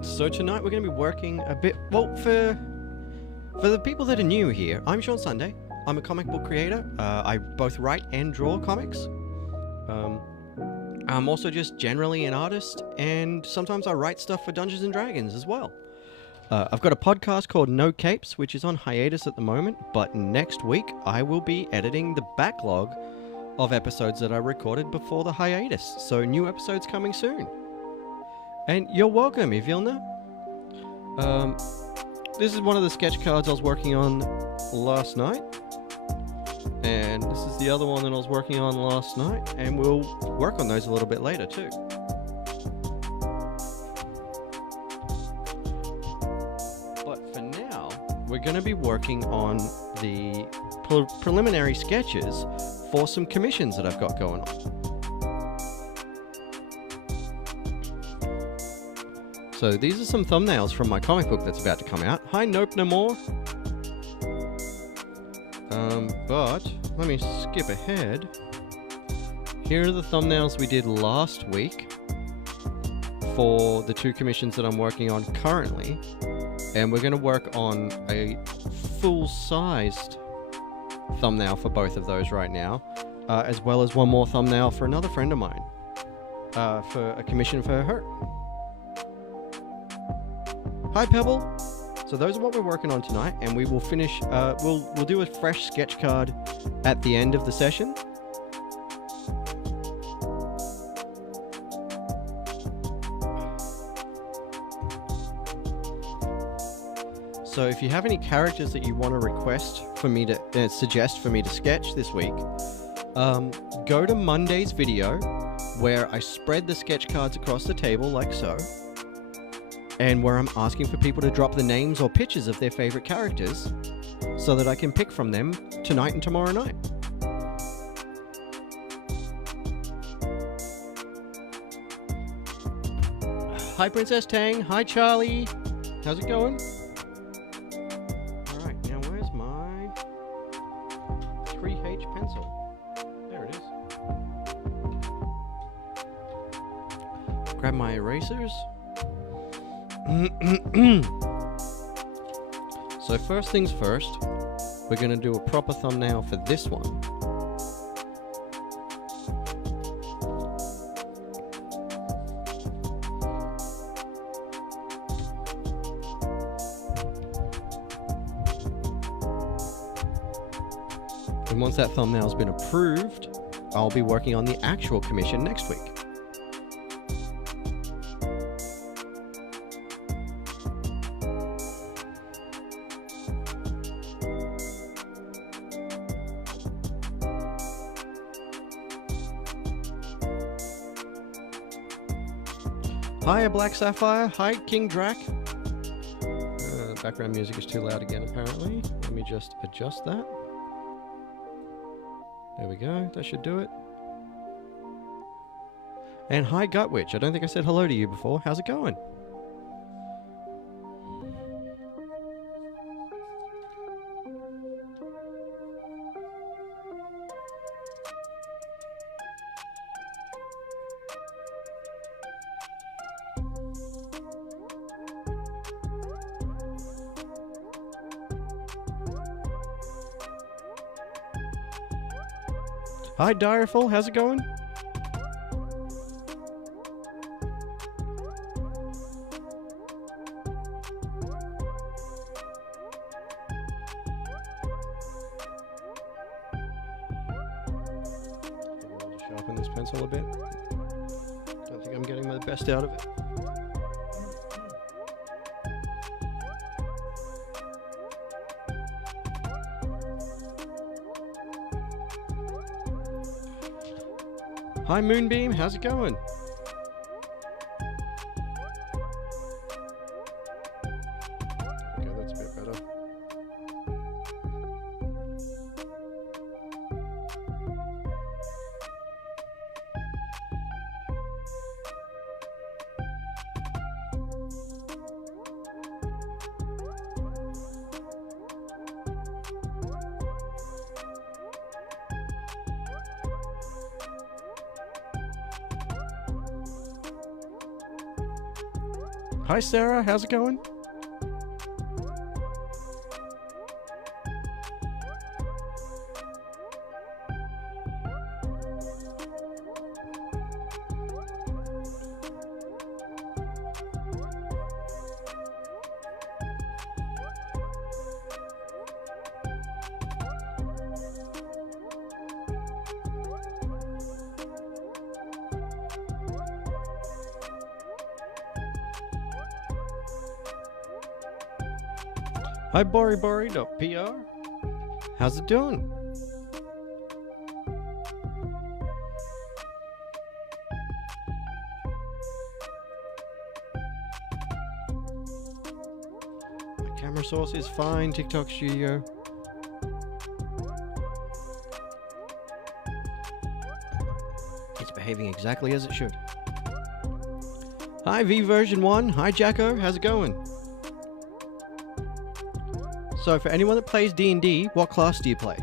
So tonight we're going to be working a bit, well, for the people that are new here, I'm Sean Sunday. I'm a comic book creator. I both write and draw comics. I'm also just generally an artist, and sometimes I write stuff for Dungeons and Dragons as well. I've got a podcast called No Capes, which is on hiatus at the moment, but next week I will be editing the backlog of episodes that I recorded before the hiatus. So new episodes coming soon. And you're welcome, Ivilna. This is one of the sketch cards I was working on last night. And this is the other one that I was working on last night. And we'll work on those a little bit later too. But for now, we're going to be working on the preliminary sketches for some commissions that I've got going on. So these are some thumbnails from my comic book that's about to come out. Hi, Nope No More. But let me skip ahead. Here are the thumbnails we did last week for the two commissions that I'm working on currently. And we're going to work on a full-sized thumbnail for both of those right now, as well as one more thumbnail for another friend of mine, for a commission for her. Hi Pebble! So those are what we're working on tonight, and we will finish, we'll do a fresh sketch card at the end of the session. So if you have any characters that you want to request for me to, suggest for me to sketch this week, go to Monday's video, where I spread the sketch cards across the table like so, and where I'm asking for people to drop the names or pictures of their favorite characters so that I can pick from them tonight and tomorrow night. Hi Princess Tang, hi Charlie, how's it going? Alright, now where's my 3H pencil? There it is. Grab my erasers. So first things first, we're going to do a proper thumbnail for this one. And once that thumbnail's been approved, I'll be working on the actual commission next week. Hi, Black Sapphire. Hi, King Drac. Background music is too loud again, apparently. Let me just adjust that. There we go. That should do it. And hi, Gutwitch. I don't think I said hello to you before. How's it going? Hi, Direful. How's it going? Sharpen this pencil a bit. Don't think I'm getting the best out of it. Hi Moonbeam, how's it going? Okay, that's a bit better. Hi Sarah, how's it going? Hi boribori.pr. How's it doing? My camera source is fine, TikTok Studio. It's behaving exactly as it should. Hi V version 1. Hi Jacko, how's it going? So for anyone that plays D&D, what class do you play?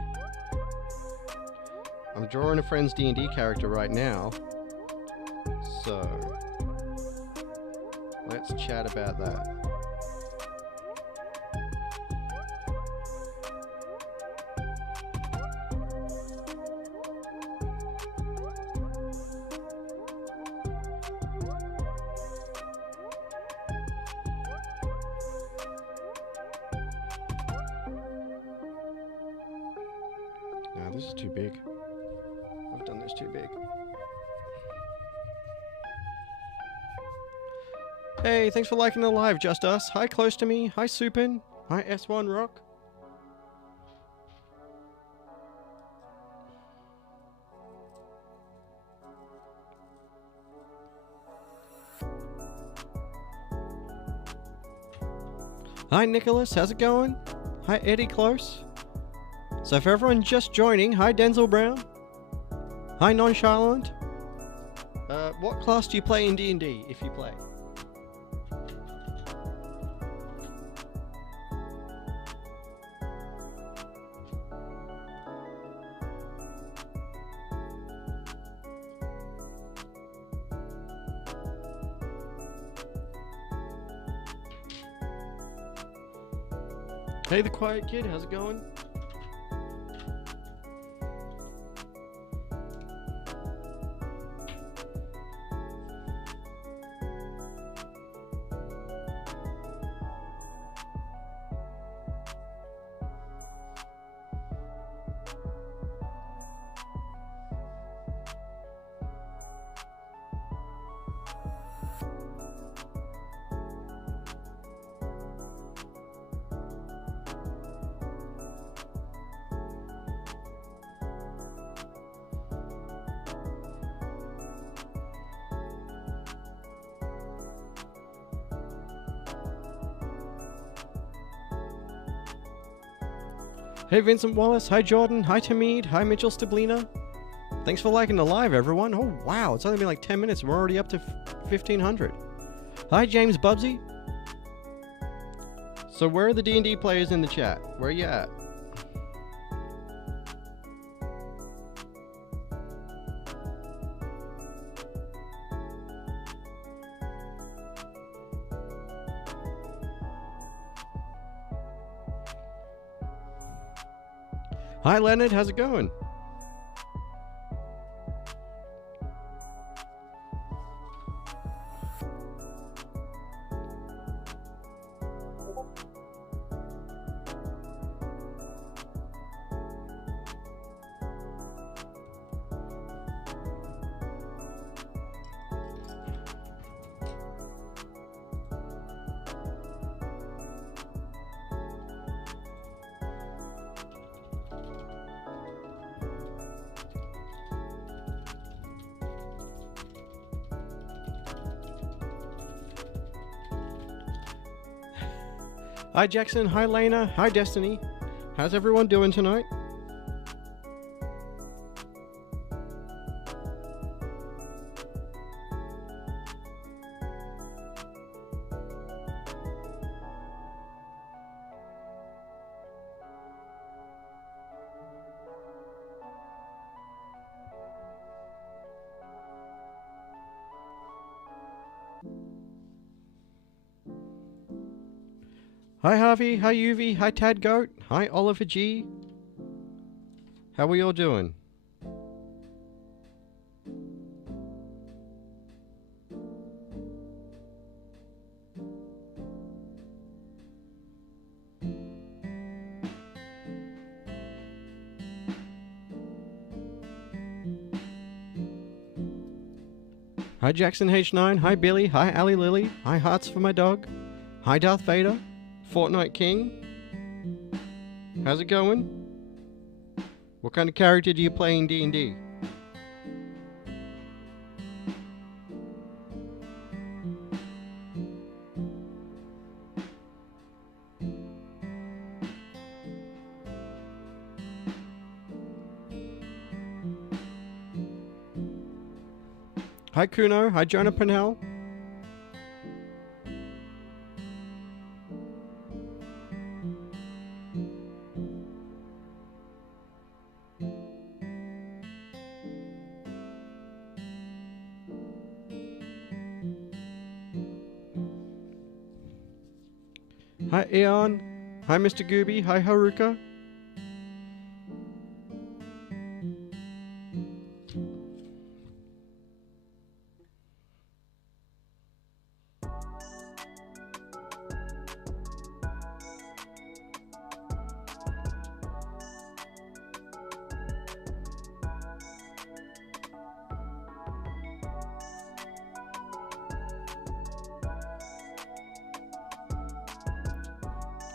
I'm drawing a friend's D&D character right now. So let's chat about that. No, this is too big. I've done this too big. Hey, thanks for liking the live, Just Us. Hi, Close to Me. Hi, Supin. Hi, S1 Rock. Hi, Nicholas. How's it going? Hi, Eddie Close. So for everyone just joining, hi Denzel Brown. Hi Nonchalant. What class do you play in D&D, if you play? Hey the Quiet Kid, how's it going? Hey Vincent Wallace, hi Jordan, hi Tamid, hi Mitchell Stablina. Thanks for liking the live, everyone. Oh wow, it's only been like 10 minutes and we're already up to 1500. Hi James Bubsy. So where are the D&D players in the chat? Where are you at? Hi Leonard, how's it going? Hi Jackson, hi Lena, hi Destiny. How's everyone doing tonight? Hi Harvey, hi UV, hi Tad Goat, hi Oliver G. How are you all doing? Hi Jackson H9, hi Billy, hi Ali Lily, hi Hearts for my dog, hi Darth Vader, Fortnite King. How's it going? What kind of character do you play in D&D? Hi Kuno, hi Jonah Pennell. Hi Eon, hi Mr. Gooby, hi Haruka.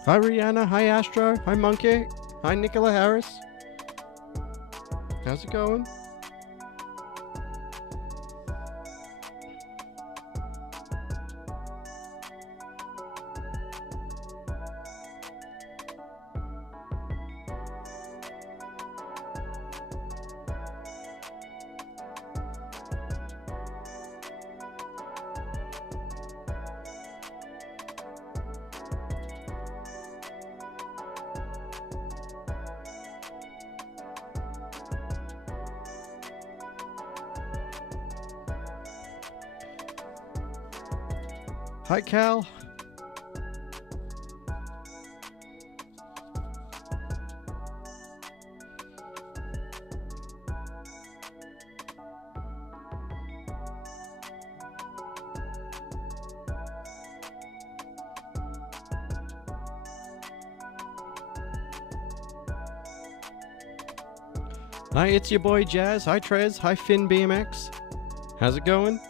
Hi Rihanna, hi Astro, hi Monkey, hi Nicola Harris. How's it going? Hi Cal. Hi, it's your boy Jazz. Hi Trez. Hi Finn BMX. How's it going?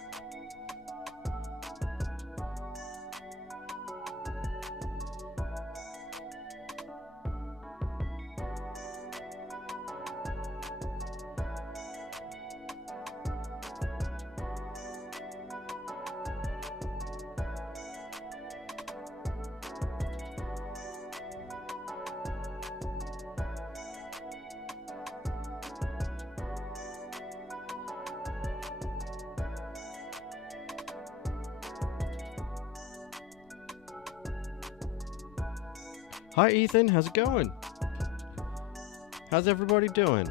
Hi Ethan, how's it going? How's everybody doing?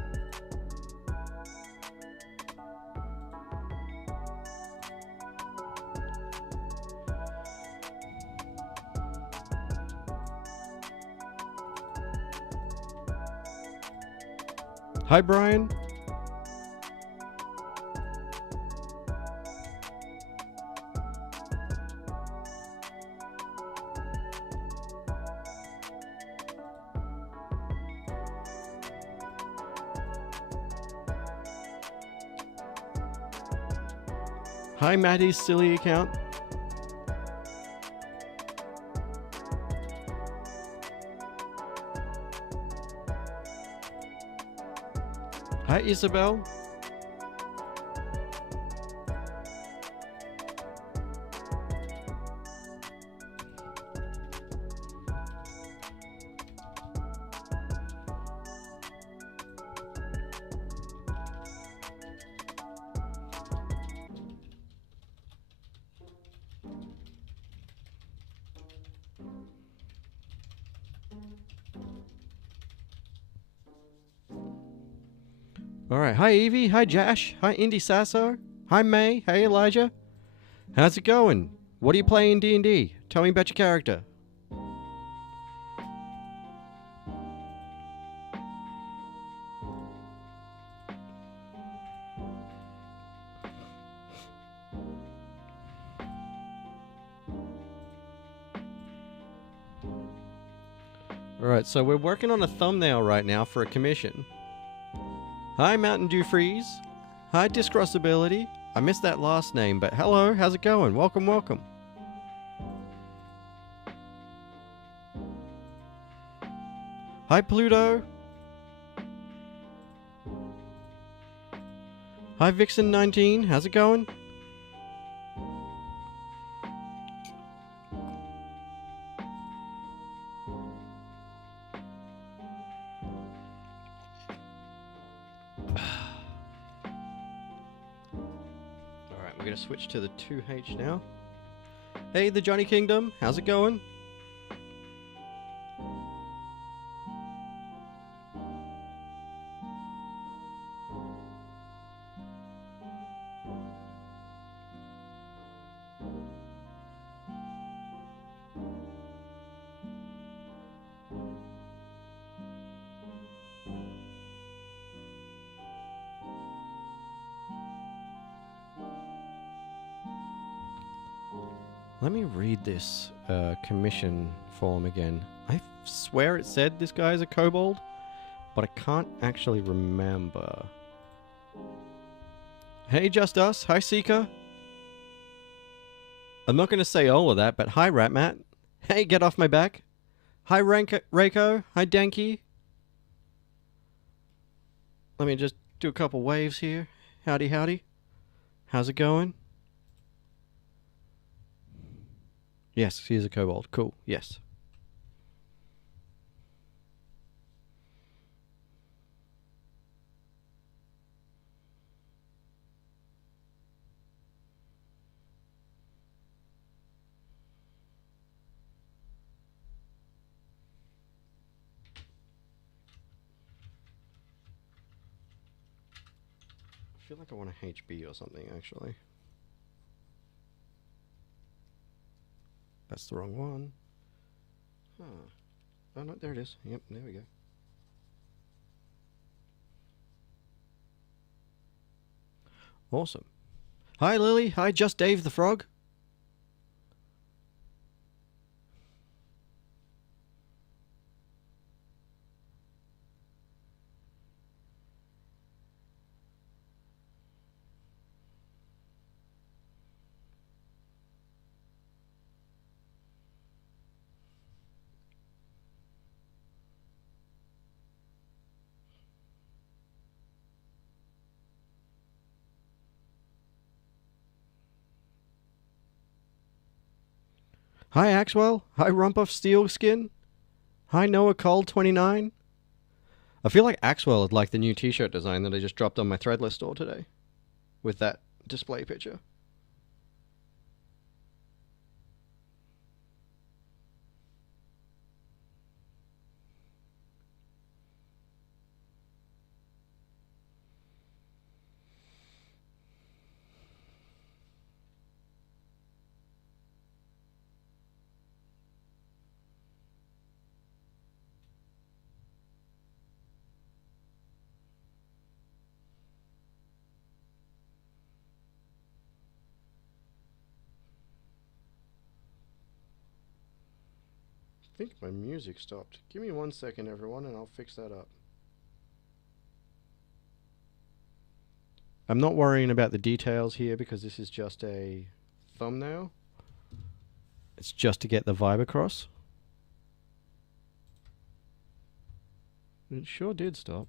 Hi Brian. Hi Maddie's silly account. Hi Isabel. Alright, hi Evie, hi Josh, hi Indy Sasso, hi May, hey Elijah. How's it going? What are you playing in D&D? Tell me about your character. Alright, so we're working on a thumbnail right now for a commission. Hi, Mountain Dew Freeze. Hi, Discrossability. I missed that last name, but hello, how's it going? Welcome, welcome. Hi, Pluto. Hi, Vixen19. How's it going? Alright, we're going to switch to the 2H now. Hey, the Johnny Kingdom. How's it going? Let me read this commission form again. I swear it said this guy's a kobold, but I can't actually remember. Hey, Just Us. Hi, Seeker. I'm not going to say all of that, but hi, Ratmat. Hey, get off my back. Hi, Reiko. Hi, Danky. Let me just do a couple waves here. Howdy, howdy. How's it going? Yes, he is a kobold. Cool. Yes. I feel like I want a HB or something, actually. That's the wrong one. Huh. Oh, no, there it is. Yep, there we go. Awesome. Hi, Lily. Hi, Just Dave the Frog. Hi, Axwell. Hi, Rump of Steelskin. Hi, Noah Cole 29. I feel like Axwell would like the new t-shirt design that I just dropped on my Threadless store today with that display picture. I think my music stopped. Give me 1 second, everyone, and I'll fix that up. I'm not worrying about the details here because this is just a thumbnail. It's just to get the vibe across. It sure did stop.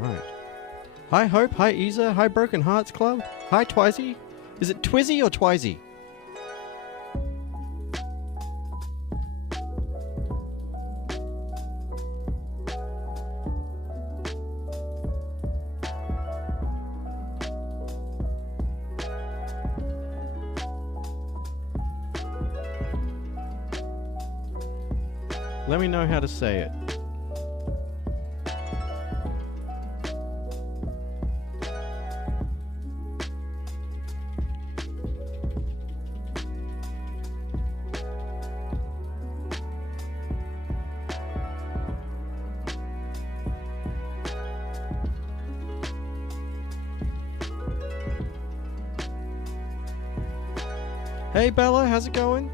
Alright. Hi Hope, hi Isa, hi Broken Hearts Club, hi Twizy. Is it Twizzy or Twizy? Let me know how to say it. Hey Bella, how's it going?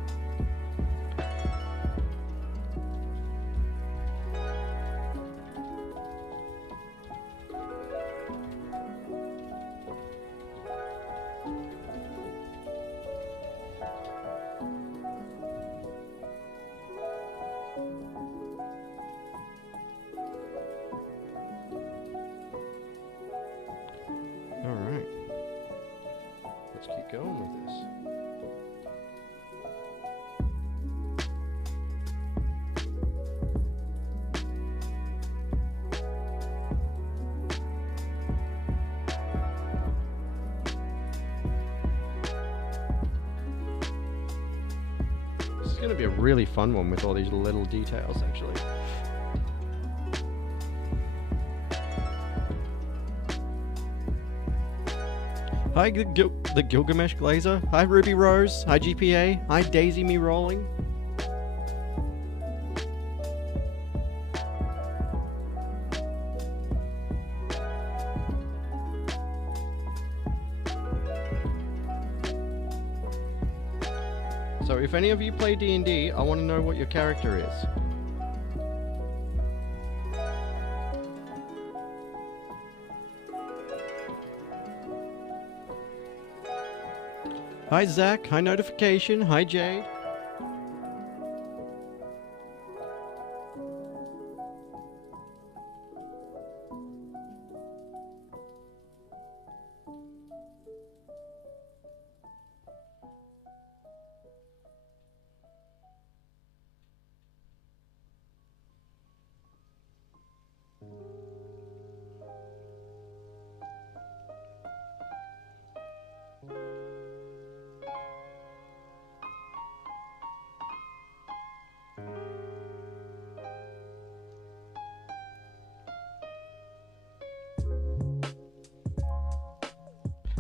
Alright. Let's keep going with this. This is going to be a really fun one with all these little details, actually. Hi, the Gilgamesh Glazer. Hi, Ruby Rose. Hi, GPA. Hi, Daisy Me Rolling. So, if any of you play D&D, I want to know what your character is. Hi Zach, hi Notification, hi Jade.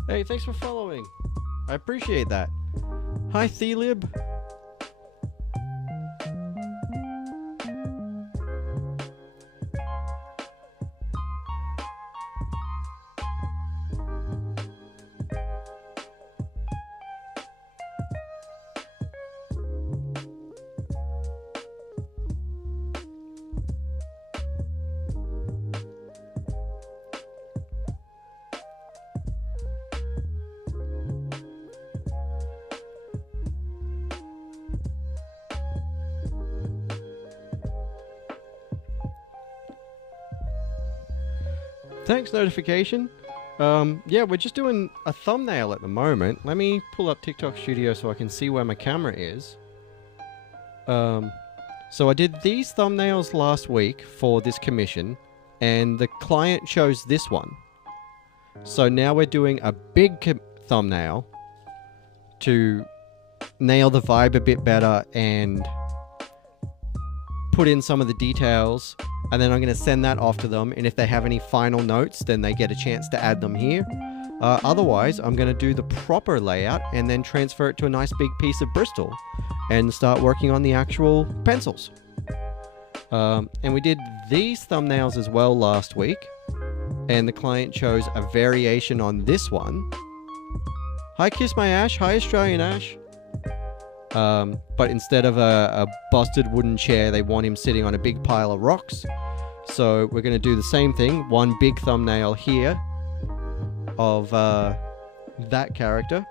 Hey, thanks for following. I appreciate that. Hi, Thelib. Thanks, Notification. Yeah, we're just doing a thumbnail at the moment. Let me pull up TikTok Studio so I can see where my camera is. So I did these thumbnails last week for this commission, and the client chose this one. So now we're doing a big thumbnail to nail the vibe a bit better and put in some of the details. And then I'm going to send that off to them, and if they have any final notes, then they get a chance to add them here. Otherwise, I'm going to do the proper layout and then transfer it to a nice big piece of Bristol and start working on the actual pencils. And we did these thumbnails as well last week, and the client chose a variation on this one. Hi, Kiss My Ash. Hi, Australian Ash. But instead of a busted wooden chair, they want him sitting on a big pile of rocks. So we're going to do the same thing, one big thumbnail here of that character.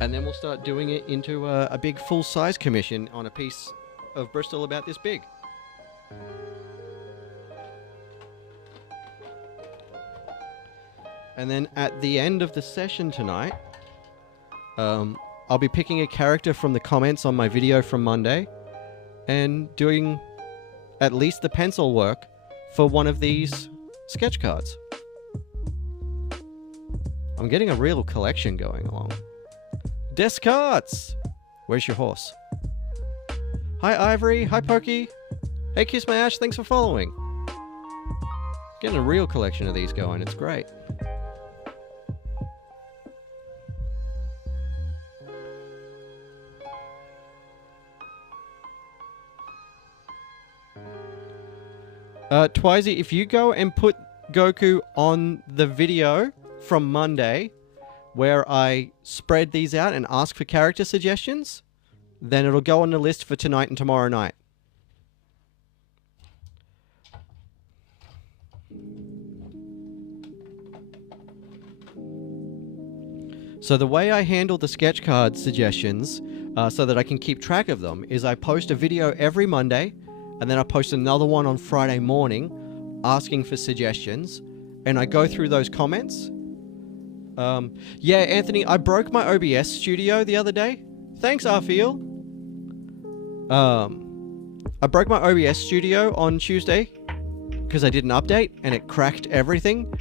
And then we'll start doing it into a big full-size commission on a piece of Bristol about this big. And then at the end of the session tonight, I'll be picking a character from the comments on my video from Monday and doing at least the pencil work for one of these sketch cards. I'm getting a real collection going along. Descartes! Where's your horse? Hi Ivory, hi Pokey. Hey Kiss My Ash, thanks for following. Getting a real collection of these going, it's great. Twizy, if you go and put Goku on the video from Monday, where I spread these out and ask for character suggestions, then it'll go on the list for tonight and tomorrow night. So the way I handle the sketch card suggestions, so that I can keep track of them, is I post a video every Monday, and then I post another one on Friday morning asking for suggestions, and I go through those comments. Yeah, Anthony, I broke my OBS studio the other day. Thanks, Arfeel. I broke my OBS studio on Tuesday because I did an update and it cracked everything.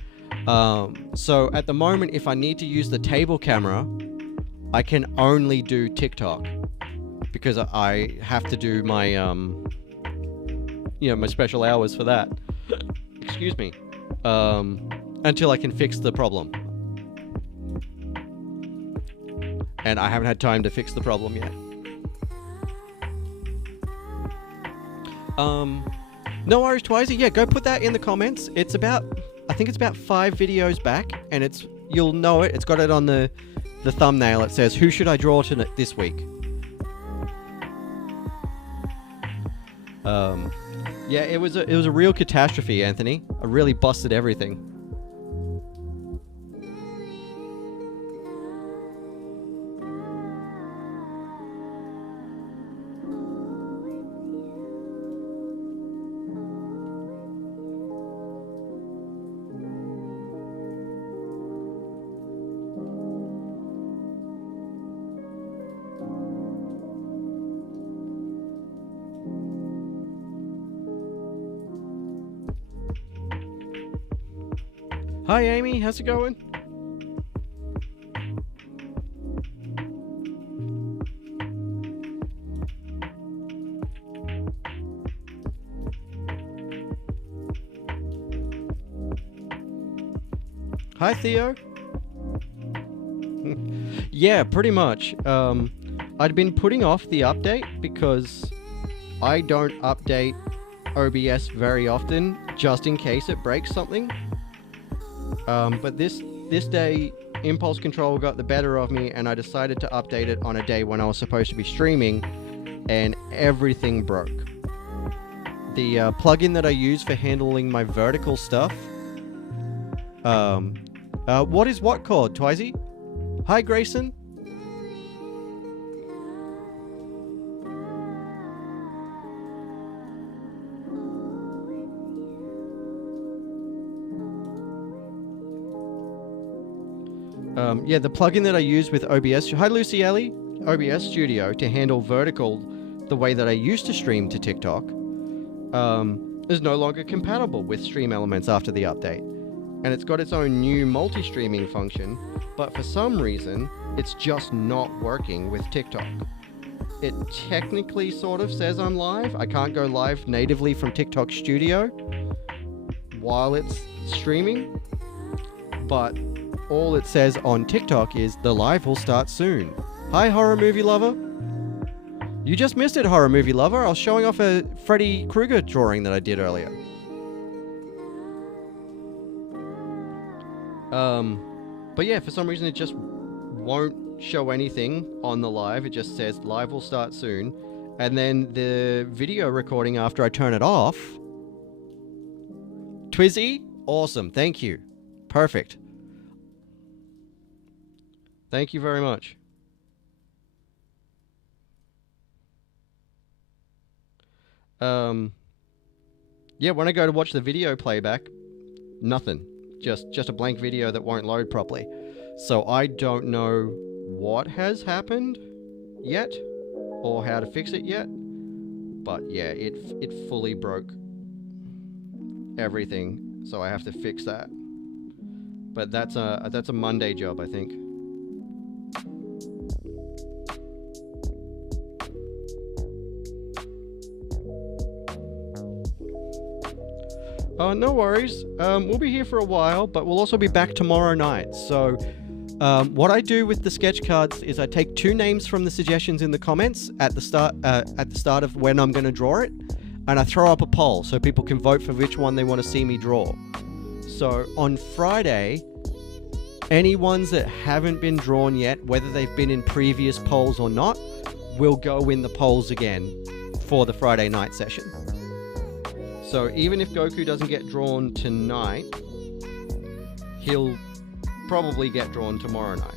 So at the moment, if I need to use the table camera, I can only do TikTok because I have to do my, my special hours for that. Excuse me. Until I can fix the problem. And I haven't had time to fix the problem yet. No worries, Twizy. Yeah, go put that in the comments. It's about, I think it's about 5 videos back, and you'll know it. It's got it on the thumbnail. It says, "Who should I draw this week?" Yeah, it was a real catastrophe, Anthony. I really busted everything. Hi Amy, how's it going? Hi Theo. Yeah, pretty much. I'd been putting off the update because I don't update OBS very often, just in case it breaks something. But this day, impulse control got the better of me, and I decided to update it on a day when I was supposed to be streaming, and everything broke. The plugin that I use for handling my vertical stuff. What is what called, Twizy? Hi, Grayson. Yeah, the plugin that I use with OBS... Hi, Lucy Ellie. OBS Studio to handle vertical the way that I used to stream to TikTok is no longer compatible with Stream Elements after the update. And it's got its own new multi-streaming function, but for some reason, it's just not working with TikTok. It technically sort of says I'm live. I can't go live natively from TikTok Studio while it's streaming, but all it says on TikTok is the live will start soon. Hi, horror movie lover. You just missed it, horror movie lover. I was showing off a Freddy Krueger drawing that I did earlier. But yeah, for some reason it just won't show anything on the live. It just says live will start soon. And then the video recording after I turn it off. Twizzy, awesome. Thank you. Perfect. Thank you very much. Yeah, when I go to watch the video playback, nothing. Just a blank video that won't load properly. So I don't know what has happened yet, or how to fix it yet. But yeah, it fully broke everything, so I have to fix that. But that's a Monday job, I think. No worries. We'll be here for a while, but we'll also be back tomorrow night. So what I do with the sketch cards is I take 2 names from the suggestions in the comments at the start of when I'm going to draw it, and I throw up a poll so people can vote for which one they want to see me draw. So on Friday, Any ones that haven't been drawn yet, whether they've been in previous polls or not, will go in the polls again for the Friday night session. So even if Goku doesn't get drawn tonight, he'll probably get drawn tomorrow night.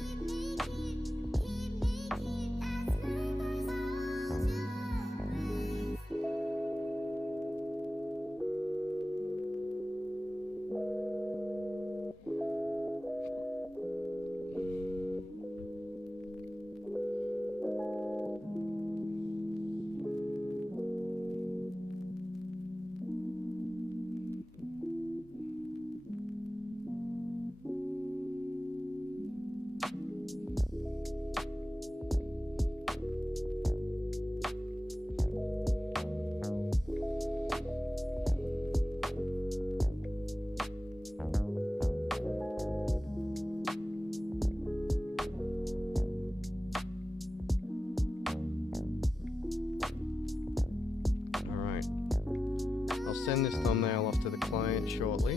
Send this thumbnail off to the client shortly,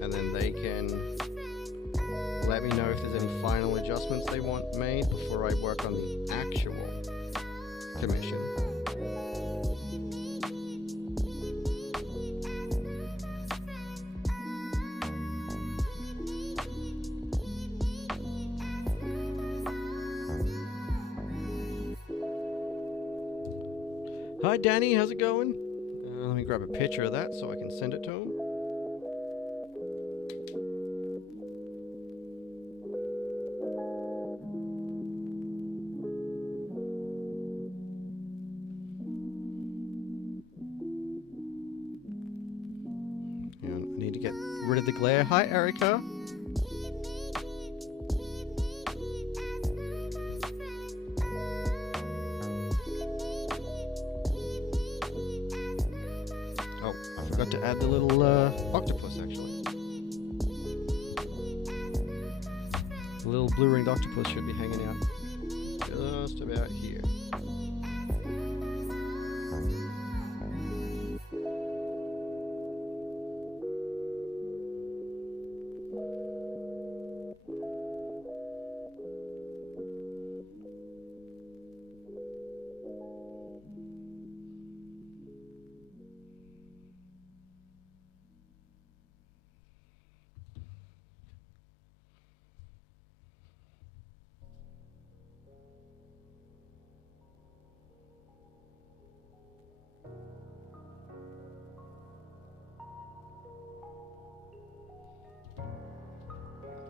and then they can let me know if there's any final adjustments they want made before I work on the actual commission. Hi Danny, how's it going? Let me grab a picture of that so I can send it to him. Yeah, I need to get rid of the glare. Hi Erica. Forgot to add the little octopus, actually. The little blue-ringed octopus should be hanging out just about here.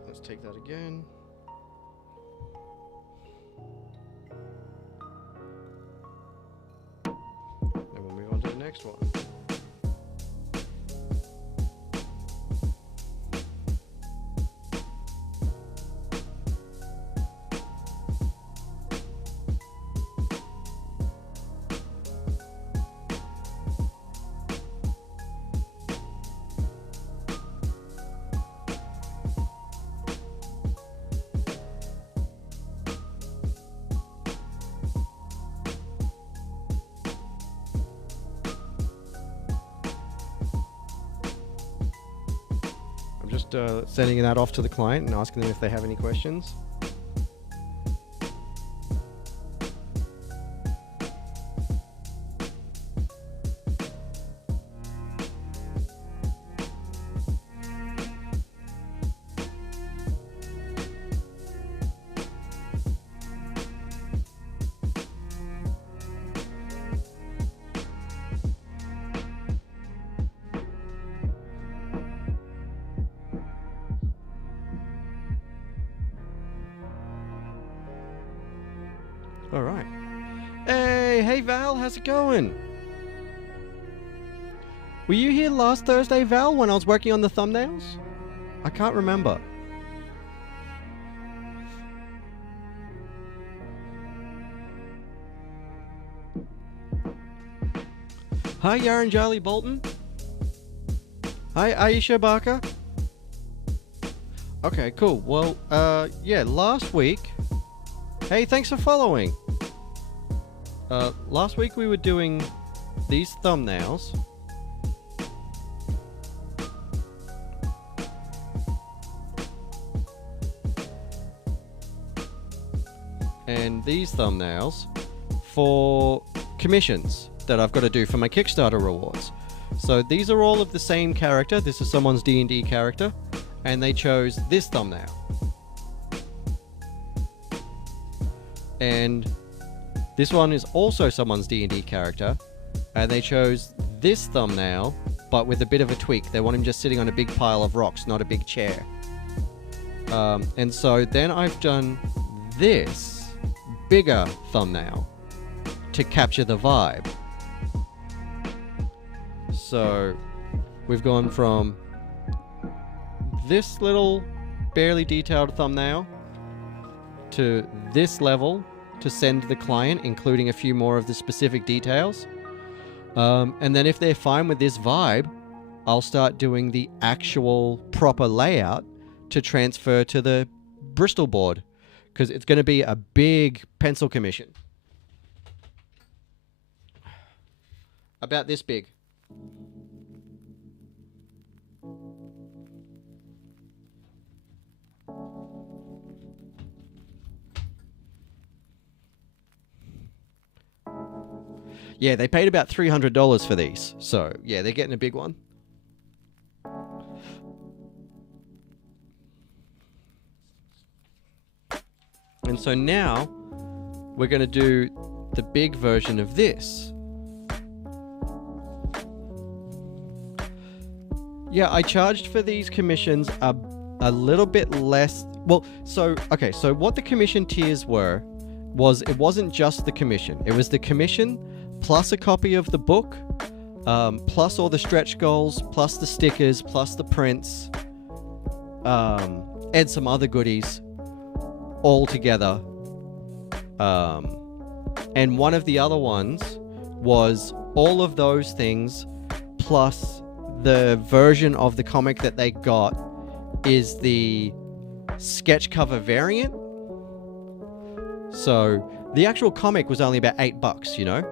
Let's take that again. And we'll move on to the next one. Just sending that off to the client and asking them if they have any questions. All right. Hey Val, how's it going? Were you here last Thursday, Val, when I was working on the thumbnails? I can't remember. Hi, Yaron Jolly Bolton. Hi, Aisha Barker. Okay, cool. Well, yeah, last week... Hey, thanks for following. Last week we were doing these thumbnails. and these thumbnails for commissions that I've got to do for my Kickstarter rewards. So these are all of the same character. This is someone's D&D character, and they chose this thumbnail. And this one is also someone's D&D character, and they chose this thumbnail, but with a bit of a tweak. They want him just sitting on a big pile of rocks, not a big chair. And so then I've done this bigger thumbnail to capture the vibe. So we've gone from this little barely detailed thumbnail to this level to send the client, including a few more of the specific details. And then if they're fine with this vibe, I'll start doing the actual proper layout to transfer to the Bristol board, because it's going to be a big pencil commission. About this big. Yeah, they paid about $300 for these. So, yeah, they're getting a big one. And so now we're going to do the big version of this. Yeah, I charged for these commissions a little bit less. Well, so, okay, so what the commission tiers were was it wasn't just the commission. It was the commission plus a copy of the book, plus all the stretch goals, plus the stickers, plus the prints, and some other goodies all together. And one of the other ones was all of those things plus the version of the comic that they got is the sketch cover variant. So the actual comic was only about $8, you know?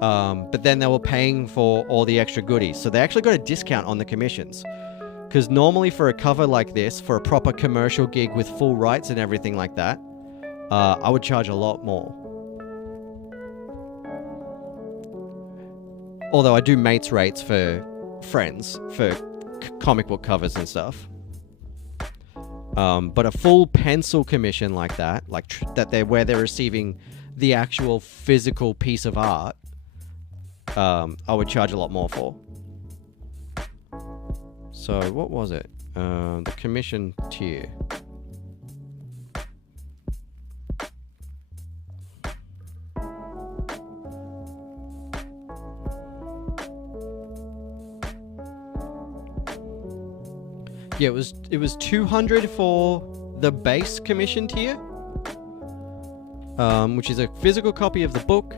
But then they were paying for all the extra goodies. So they actually got a discount on the commissions. Because normally for a cover like this, for a proper commercial gig with full rights and everything like that, I would charge a lot more. Although I do mates rates for friends, for comic book covers and stuff. But a full pencil commission like that, like where they're receiving the actual physical piece of art, I would charge a lot more for. So what was it? The commission tier. Yeah, it was $200 for the base commission tier, which is a physical copy of the book,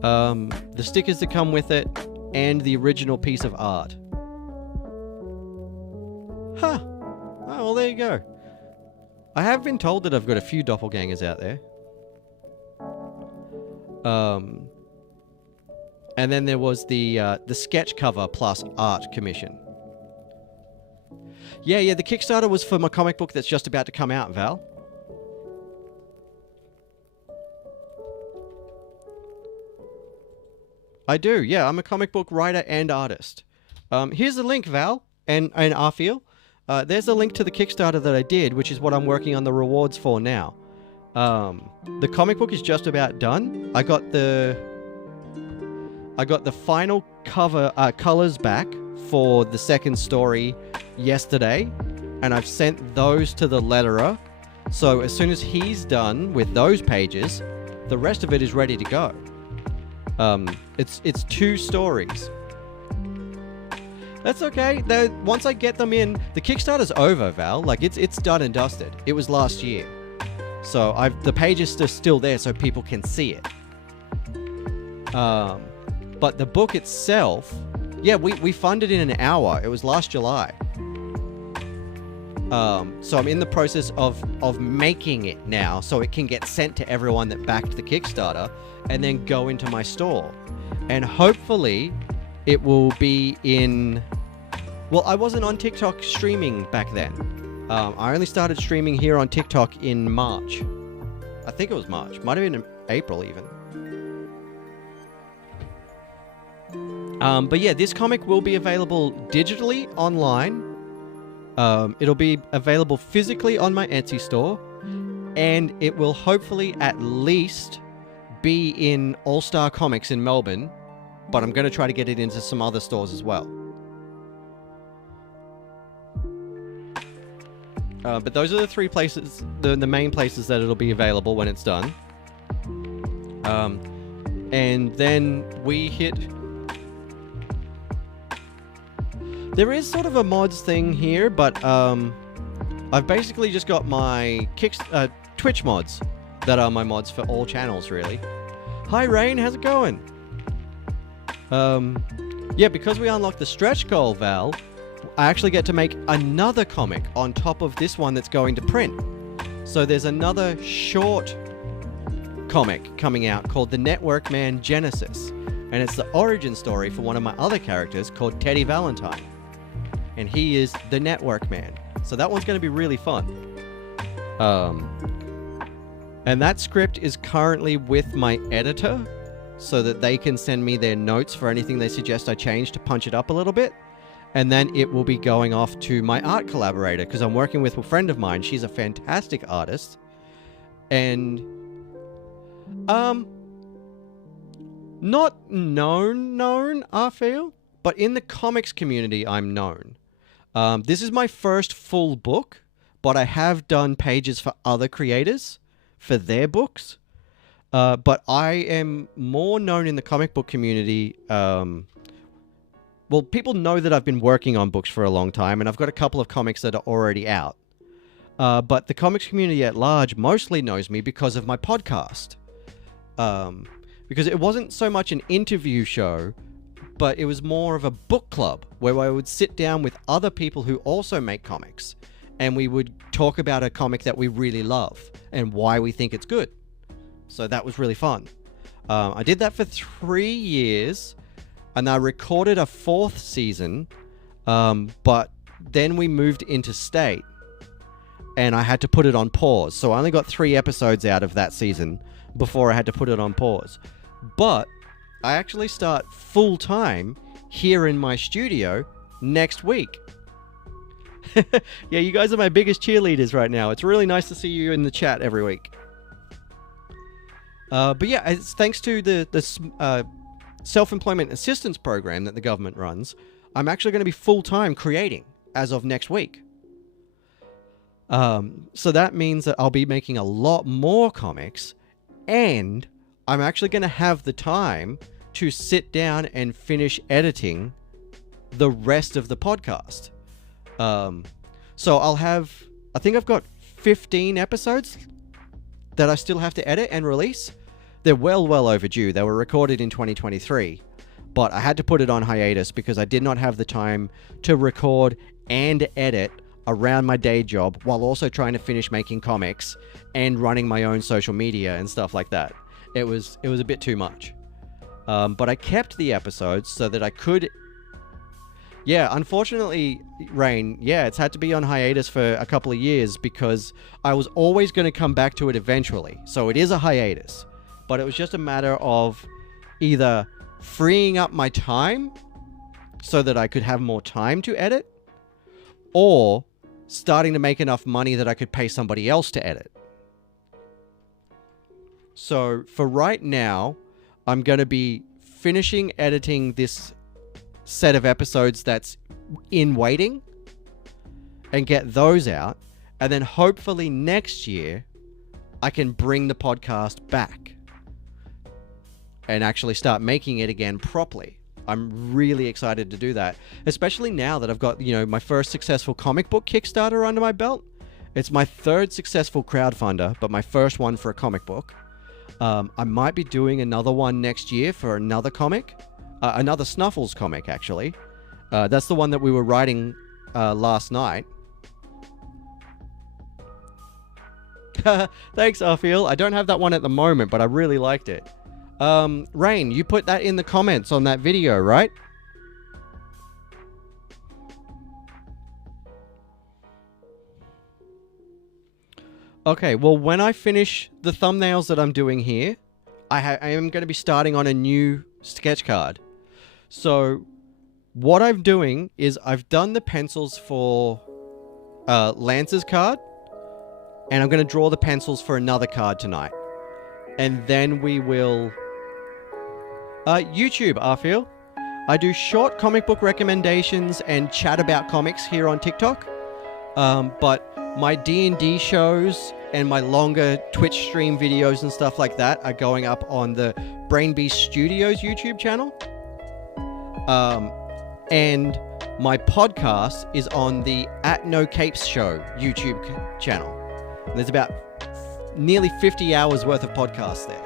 the stickers that come with it, and the original piece of art. Huh. Oh, well, there you go. I have been told that I've got a few doppelgangers out there. And then there was the sketch cover plus art commission. Yeah, the Kickstarter was for my comic book that's just about to come out, Val. I do, yeah. I'm a comic book writer and artist. Here's the link, Val, and Arfiel. There's a link to the Kickstarter that I did, which is what I'm working on the rewards for now. The comic book is just about done. I got the final cover colors back for the second story yesterday, and I've sent those to the letterer. So as soon as he's done with those pages, the rest of it is ready to go. It's 2 stories. That's okay. Once I get them in, the Kickstarter's over, Val. Like it's done and dusted. It was last year, so the pages are still there so people can see it. But the book itself, yeah, we funded in an hour. It was last July. So I'm in the process of making it now so it can get sent to everyone that backed the Kickstarter and then go into my store. And hopefully it will be in... Well, I wasn't on TikTok streaming back then. I only started streaming here on TikTok in March. I think it was March. Might have been in April even. But yeah, this comic will be available digitally online. It'll be available physically on my Etsy store. And it will hopefully at least be in All Star Comics in Melbourne. But I'm going to try to get it into some other stores as well. But those are the three places, the main places that it'll be available when it's done. And then we hit... There is sort of a mods thing here, but I've basically just got my Twitch mods that are my mods for all channels, really. Hi, Rain, how's it going? Yeah, because we unlocked the stretch goal, Val, I actually get to make another comic on top of this one that's going to print. So there's another short comic coming out called The Network Man Genesis. And it's the origin story for one of my other characters called Teddy Valentine. And he is the Network Man. So that one's going to be really fun. And that script is currently with my editor so that they can send me their notes for anything they suggest I change to punch it up a little bit. And then it will be going off to my art collaborator because I'm working with a friend of mine. She's a fantastic artist. And not known, I feel, but in the comics community, I'm known. This is my first full book, but I have done pages for other creators for their books. But I am more known in the comic book community. Well, people know that I've been working on books for a long time, and I've got a couple of comics that are already out. But the comics community at large mostly knows me because of my podcast. Because it wasn't so much an interview show, but it was more of a book club where I would sit down with other people who also make comics, and we would talk about a comic that we really love and why we think it's good. So that was really fun. I did that for 3 years, and I recorded a 4th season, but then we moved interstate, and I had to put it on pause. So I only got 3 episodes out of that season before I had to put it on pause. But I actually start full-time here in my studio next week. Yeah, you guys are my biggest cheerleaders right now. It's really nice to see you in the chat every week. But yeah, it's thanks to the self-employment assistance program that the government runs, I'm actually going to be full-time creating as of next week. So that means that I'll be making a lot more comics, and I'm actually going to have the time to sit down and finish editing the rest of the podcast. So I'll have, I think I've got 15 episodes that I still have to edit and release. They're well overdue. They were recorded in 2023, but I had to put it on hiatus because I did not have the time to record and edit around my day job while also trying to finish making comics and running my own social media and stuff like that. It was a bit too much. But I kept the episodes so that I could... Yeah, unfortunately, Rain, yeah, it's had to be on hiatus for a couple of years because I was always going to come back to it eventually. So it is a hiatus. But it was just a matter of either freeing up my time so that I could have more time to edit, or starting to make enough money that I could pay somebody else to edit. So for right now, I'm going to be finishing editing this set of episodes that's in waiting and get those out. And then hopefully next year, I can bring the podcast back and actually start making it again properly. I'm really excited to do that, especially now that I've got, you know, my first successful comic book Kickstarter under my belt. It's my 3rd successful crowdfunder, but my first one for a comic book. I might be doing another one next year for another comic, another Snuffles comic, actually. That's the one that we were writing last night. Thanks, Arfiel. I don't have that one at the moment, but I really liked it. Rain, you put that in the comments on that video, right? Okay, well, when I finish the thumbnails that I'm doing here, I am going to be starting on a new sketch card. So what I'm doing is I've done the pencils for Lance's card, and I'm going to draw the pencils for another card tonight. And then we will... YouTube, Arfiel. I do short comic book recommendations and chat about comics here on TikTok. But my D&D shows and my longer Twitch stream videos and stuff like that are going up on the Brain Beast Studios YouTube channel. And my podcast is on the At No Capes Show YouTube channel. And there's about nearly 50 hours worth of podcasts there.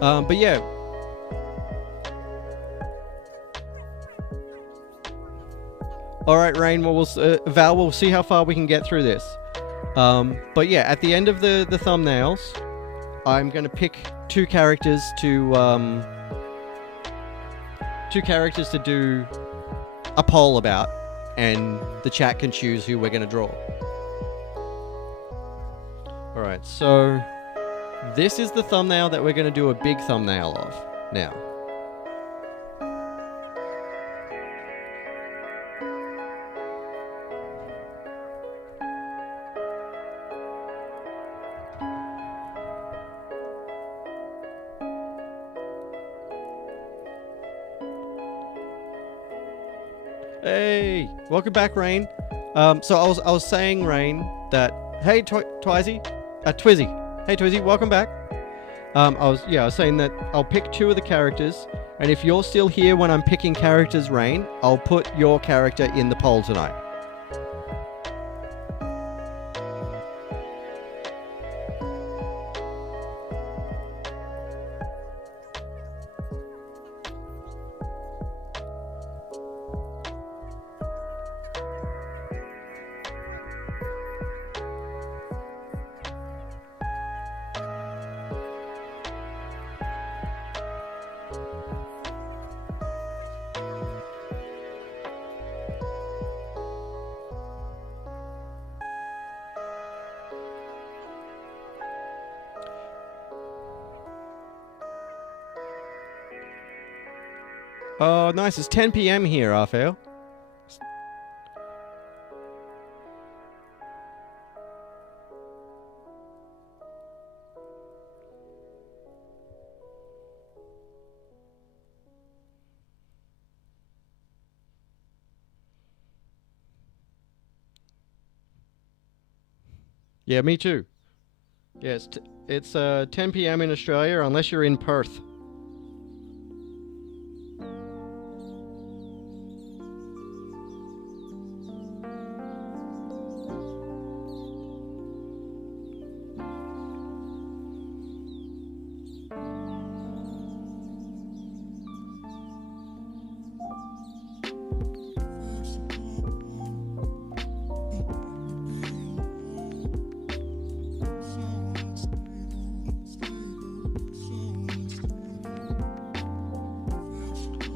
But yeah. All right, Rain. Well, Val, we'll see how far we can get through this. But yeah, at the end of the thumbnails, I'm going to pick two characters to do a poll about, and the chat can choose who we're going to draw. All right, so this is the thumbnail that we're going to do a big thumbnail of now. Hey, welcome back, Rain. So I was saying, Rain, that hey, Twizzy, hey Twizzy, welcome back. I was saying that I'll pick two of the characters, and if you're still here when I'm picking characters, Rain, I'll put your character in the poll tonight. Oh, nice. It's 10 p.m. here, Raphael. Yeah, me too. Yeah, it's 10 p.m. in Australia, unless you're in Perth.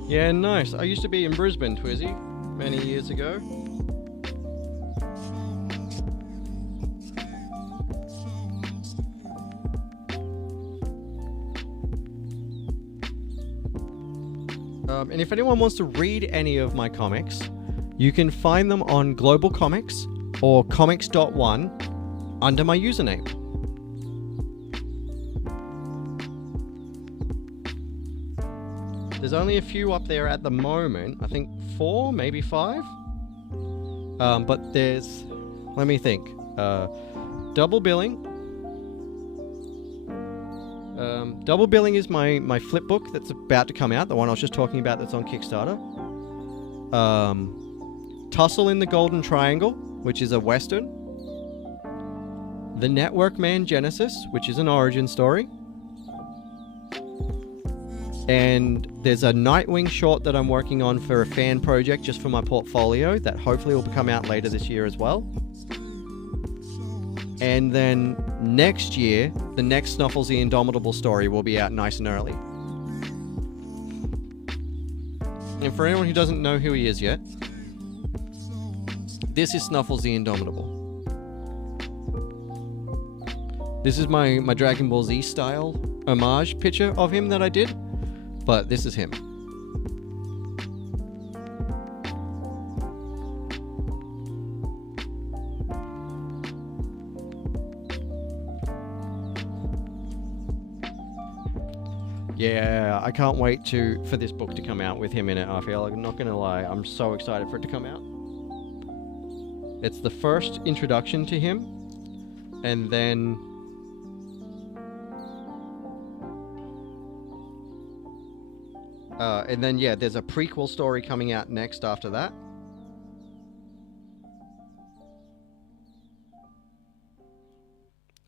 Yeah, nice. I used to be in Brisbane, Twizzy, many years ago. And if anyone wants to read any of my comics, you can find them on Global Comics or comics.one under my username. There's only a few up there at the moment. I think 4, maybe 5. But there's, let me think, Double Billing. Double Billing is my flip book that's about to come out, the one I was just talking about that's on Kickstarter. Tussle in the Golden Triangle, which is a Western. The Network Man Genesis, which is an origin story. And there's a Nightwing short that I'm working on for a fan project just for my portfolio that hopefully will come out later this year as well. And then next year, the next Snuffles the Indomitable story will be out nice and early. And for anyone who doesn't know who he is yet, this is Snuffles the Indomitable. This is my Dragon Ball Z style homage picture of him that I did, but this is him. Yeah, I can't wait for this book to come out with him in it, I feel. I'm not gonna lie, I'm so excited for it to come out. It's the first introduction to him, and then yeah, there's a prequel story coming out next after that.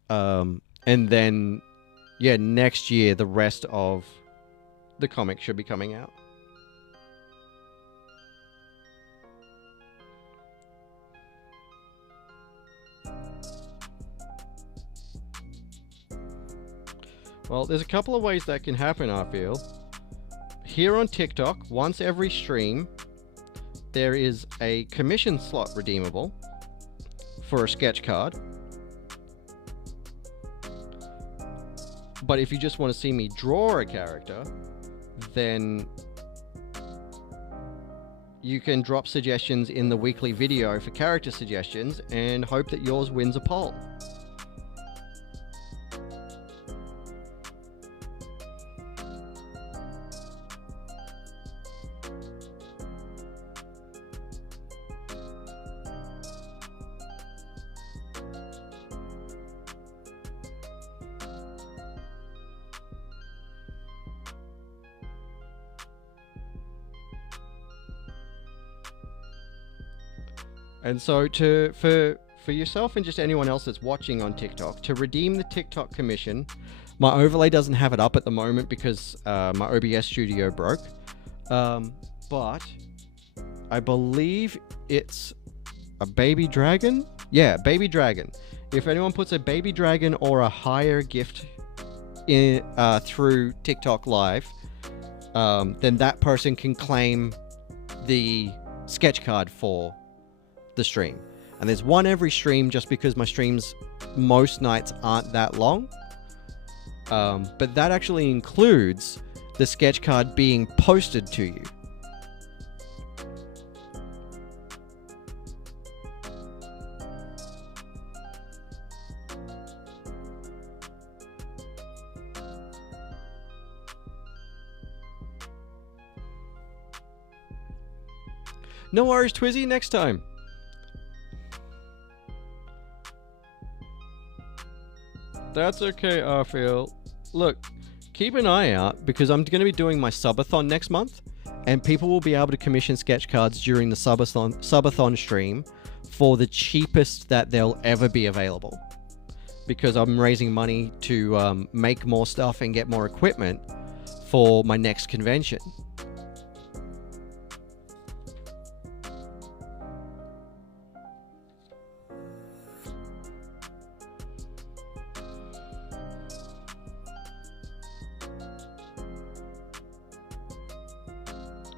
And then, yeah, next year the rest of the comic should be coming out. Well, there's a couple of ways that can happen, I feel. Here on TikTok, once every stream, there is a commission slot redeemable for a sketch card. But if you just want to see me draw a character, then you can drop suggestions in the weekly video for character suggestions and hope that yours wins a poll. And so for yourself and just anyone else that's watching on TikTok, to redeem the TikTok commission, my overlay doesn't have it up at the moment because my OBS studio broke. But I believe it's a baby dragon. Yeah, baby dragon. If anyone puts a baby dragon or a higher gift in through TikTok Live, then that person can claim the sketch card for the stream. And there's one every stream, just because my streams most nights aren't that long. But that actually includes the sketch card being posted to you. No worries, Twizzy, next time. That's okay, Arfiel. Look, keep an eye out, because I'm going to be doing my subathon next month, and people will be able to commission sketch cards during the subathon stream for the cheapest that they'll ever be available. Because I'm raising money to make more stuff and get more equipment for my next convention.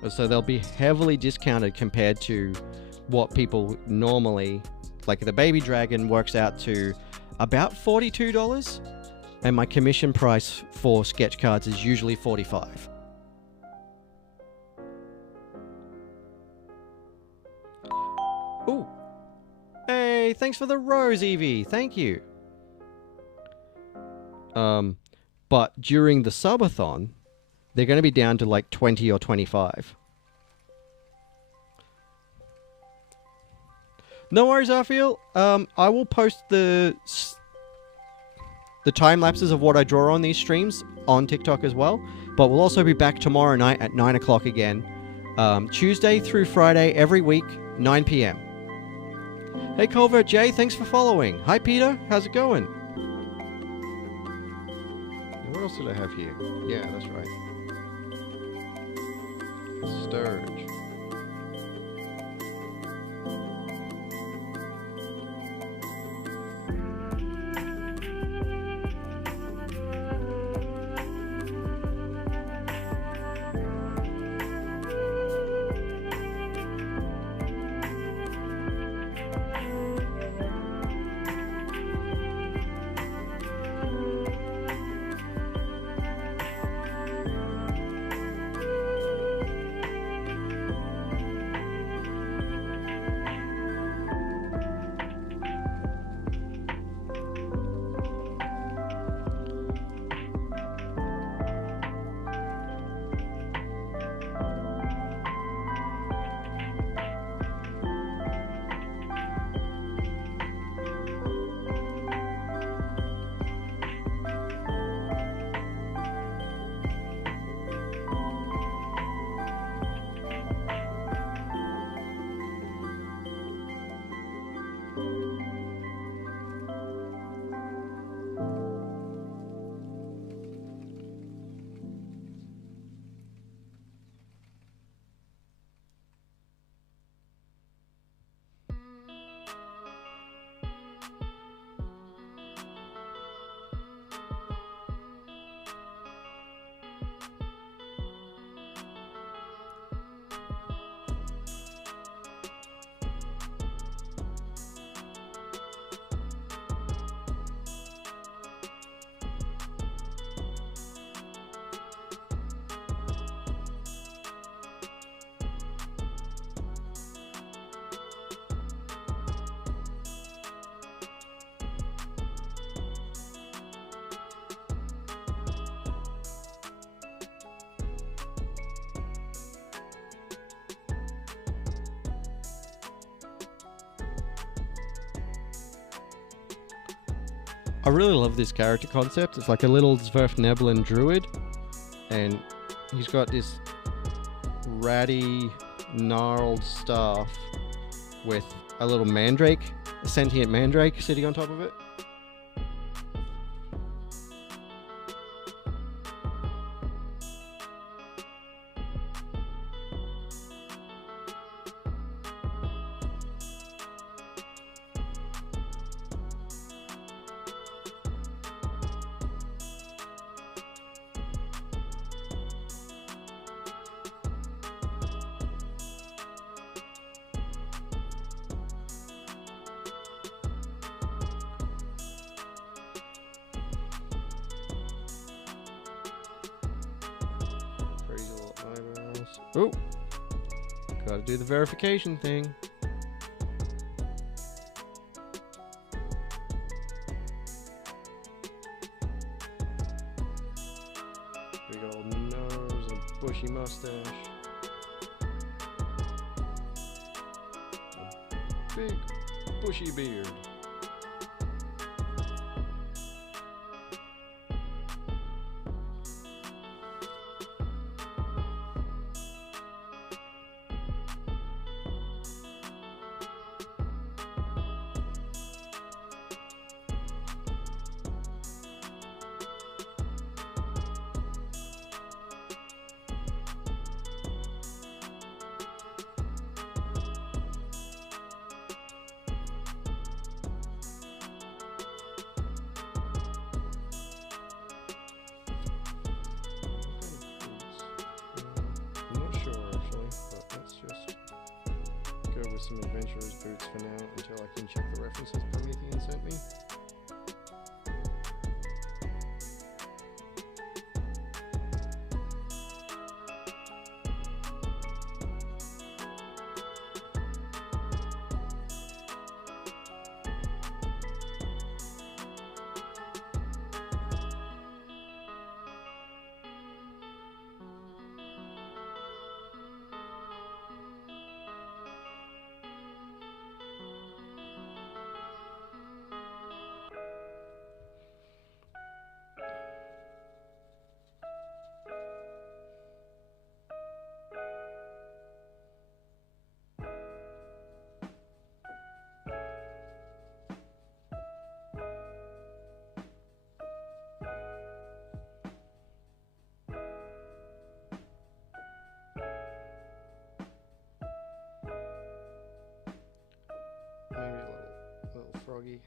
So they'll be heavily discounted compared to what people normally, like the baby dragon works out to about $42, and my commission price for sketch cards is usually $45. Ooh. Hey, thanks for the rose, Evie. Thank you. But during the subathon, they're going to be down to like 20 or 25. No worries, Arfiel. I will post the time lapses of what I draw on these streams on TikTok as well. But we'll also be back tomorrow night at 9 o'clock again. Tuesday through Friday every week, 9 p.m. Hey, Culvert J, thanks for following. Hi, Peter. How's it going? What else did I have here? Yeah, that's right. Sturge. I really love this character concept. It's like a little Zwerfnebelin druid, and he's got this ratty, gnarled staff with a little mandrake, a sentient mandrake sitting on top of it. Oh, gotta do the verification thing. Big old nose and bushy mustache. A big bushy beard. Some adventurer's boots for now until I can check the references Promethean sent me. Maybe a little froggy.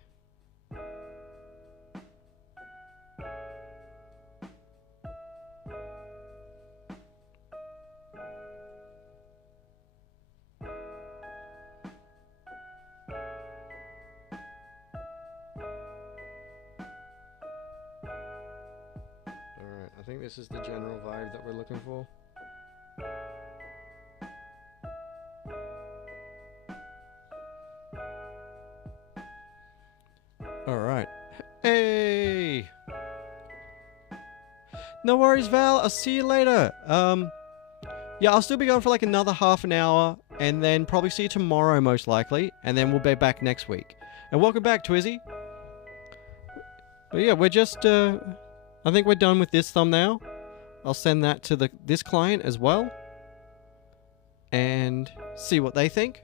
Alright, I think this is the general vibe that we're looking for. Alright. Hey! No worries, Val. I'll see you later. Yeah, I'll still be going for like another half an hour, and then probably see you tomorrow most likely, and then we'll be back next week. And welcome back, Twizzy. But yeah, we're just, I think we're done with this thumbnail. I'll send that to this client as well, and see what they think.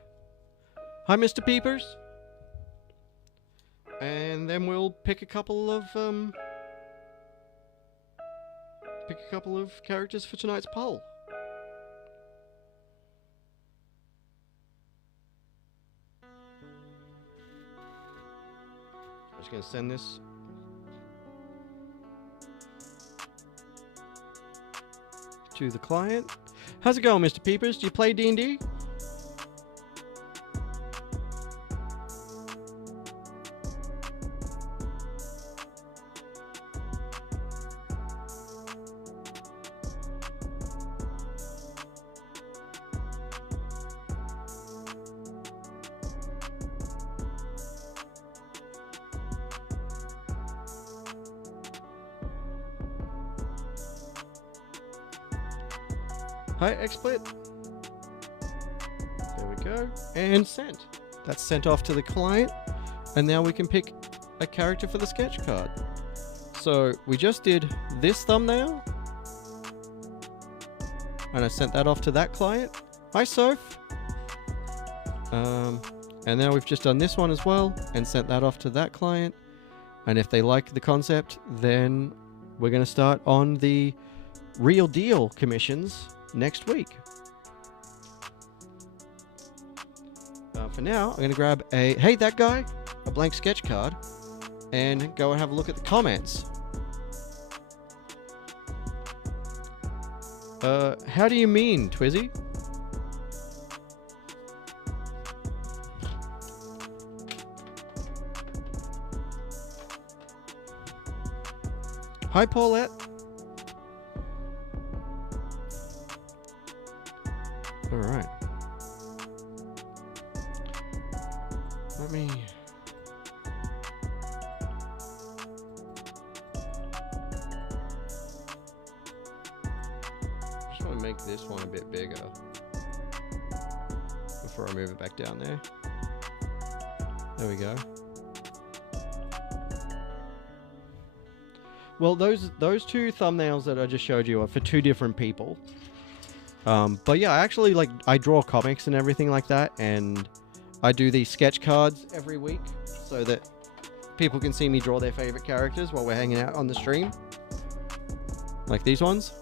Hi, Mr. Peepers. And then we'll pick a couple of characters for tonight's poll. I'm just going to send this to the client. How's it going, Mr. Peepers? Do you play D&D? Hi, XSplit. There we go. And sent. That's sent off to the client. And now we can pick a character for the sketch card. So we just did this thumbnail. And I sent that off to that client. Hi, Soph. And now we've just done this one as well and sent that off to that client. And if they like the concept, then we're going to start on the real deal commissions next week. For now, I'm going to grab a blank sketch card, and go and have a look at the comments. How do you mean, Twizzy? Hi, Paulette. All right. Let me... just want to make this one a bit bigger before I move it back down there. There we go. Well, those two thumbnails that I just showed you are for two different people. But yeah, I draw comics and everything like that, and I do these sketch cards every week so that people can see me draw their favorite characters while we're hanging out on the stream. Like these ones.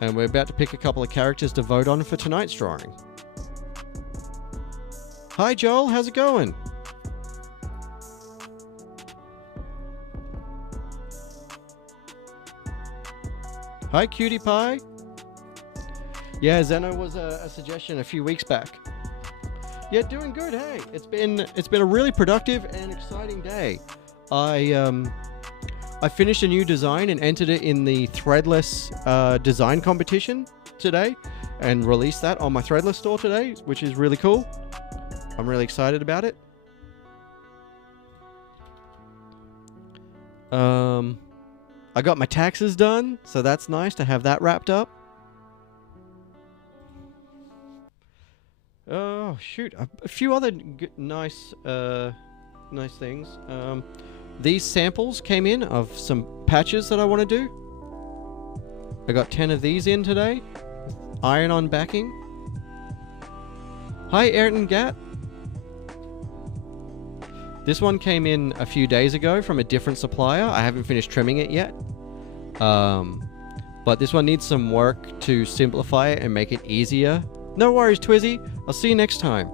And we're about to pick a couple of characters to vote on for tonight's drawing. Hi Joel, how's it going? Hi, Cutie Pie. Yeah, Zeno was a suggestion a few weeks back. Yeah, doing good. Hey, it's been a really productive and exciting day. I finished a new design and entered it in the Threadless design competition today, and released that on my Threadless store today, which is really cool. I'm really excited about it. I got my taxes done, so that's nice to have that wrapped up. Oh, shoot. A few other nice things. These samples came in of some patches that I want to do. I got 10 of these in today. Iron-on backing. Hi, Ayrton Gat. This one came in a few days ago from a different supplier. I haven't finished trimming it yet. But this one needs some work to simplify it and make it easier. No worries, Twizzy. I'll see you next time.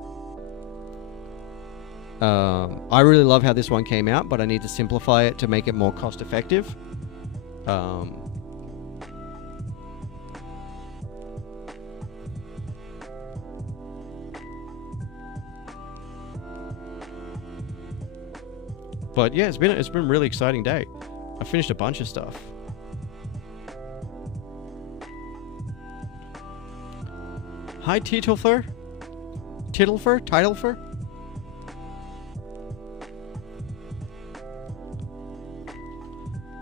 I really love how this one came out, but I need to simplify it to make it more cost effective. But yeah, it's been a really exciting day. I finished a bunch of stuff. Hi, Tittlefer. Tittlefer?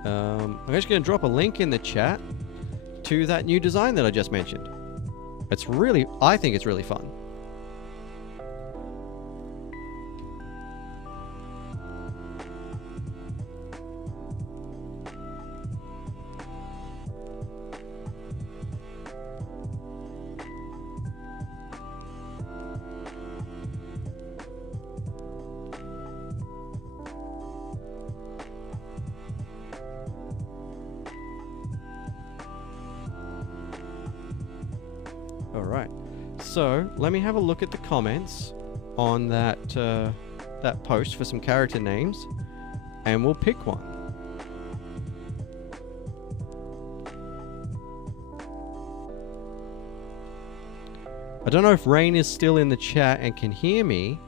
I'm just going to drop a link in the chat to that new design that I just mentioned. I think it's really fun. Alright. So, let me have a look at the comments on that, that post for some character names, and we'll pick one. I don't know if Rain is still in the chat and can hear me,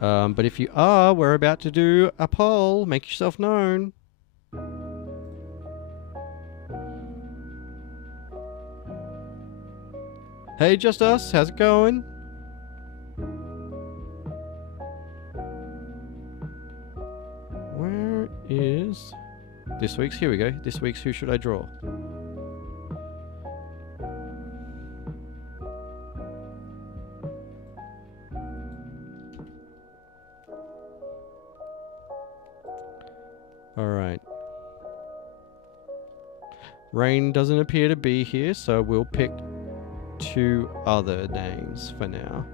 but if you are, we're about to do a poll. Make yourself known. Hey, just us. How's it going? Where is this week's? Here we go. This week's Who Should I Draw? Alright. Rain doesn't appear to be here, so we'll pick 2 other names for now.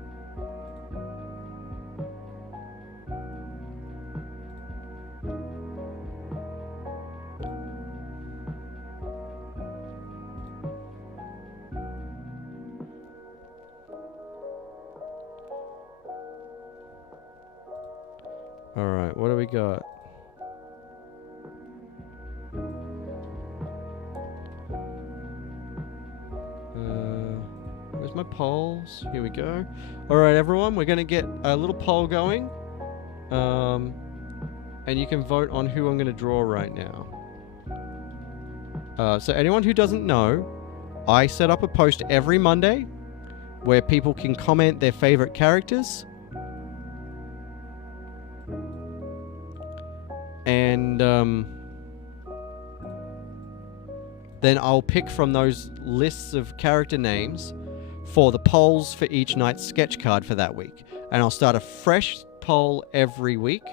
Alright, what do we got? Where's my polls? Here we go. Alright everyone, we're going to get a little poll going. And you can vote on who I'm going to draw right now. So anyone who doesn't know, I set up a post every Monday where people can comment their favorite characters. And then I'll pick from those lists of character names for the polls for each night's sketch card for that week. And I'll start a fresh poll every week.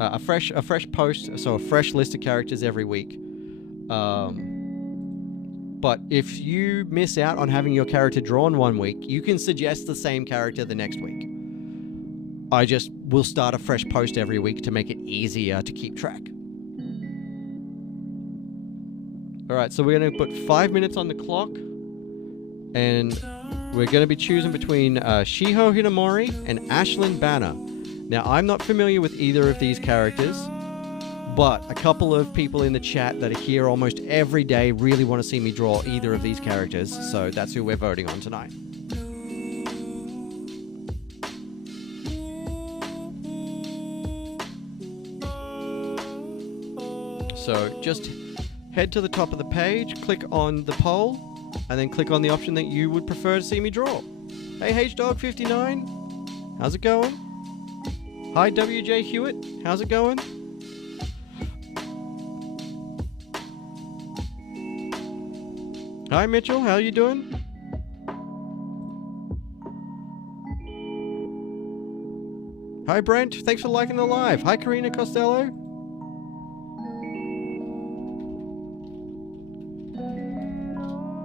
A fresh post, so a fresh list of characters every week. But if you miss out on having your character drawn one week, you can suggest the same character the next week. I just will start a fresh post every week to make it easier to keep track. Alright, so we're going to put 5 minutes on the clock. And we're going to be choosing between Shiho Hinamori and Ashlyn Banner. Now, I'm not familiar with either of these characters, but a couple of people in the chat that are here almost every day really want to see me draw either of these characters, so that's who we're voting on tonight. So just head to the top of the page, click on the poll, and then click on the option that you would prefer to see me draw. Hey HDog59, how's it going? Hi WJ Hewitt, how's it going? Hi Mitchell, how are you doing? Hi Brent, thanks for liking the live. Hi Karina Costello.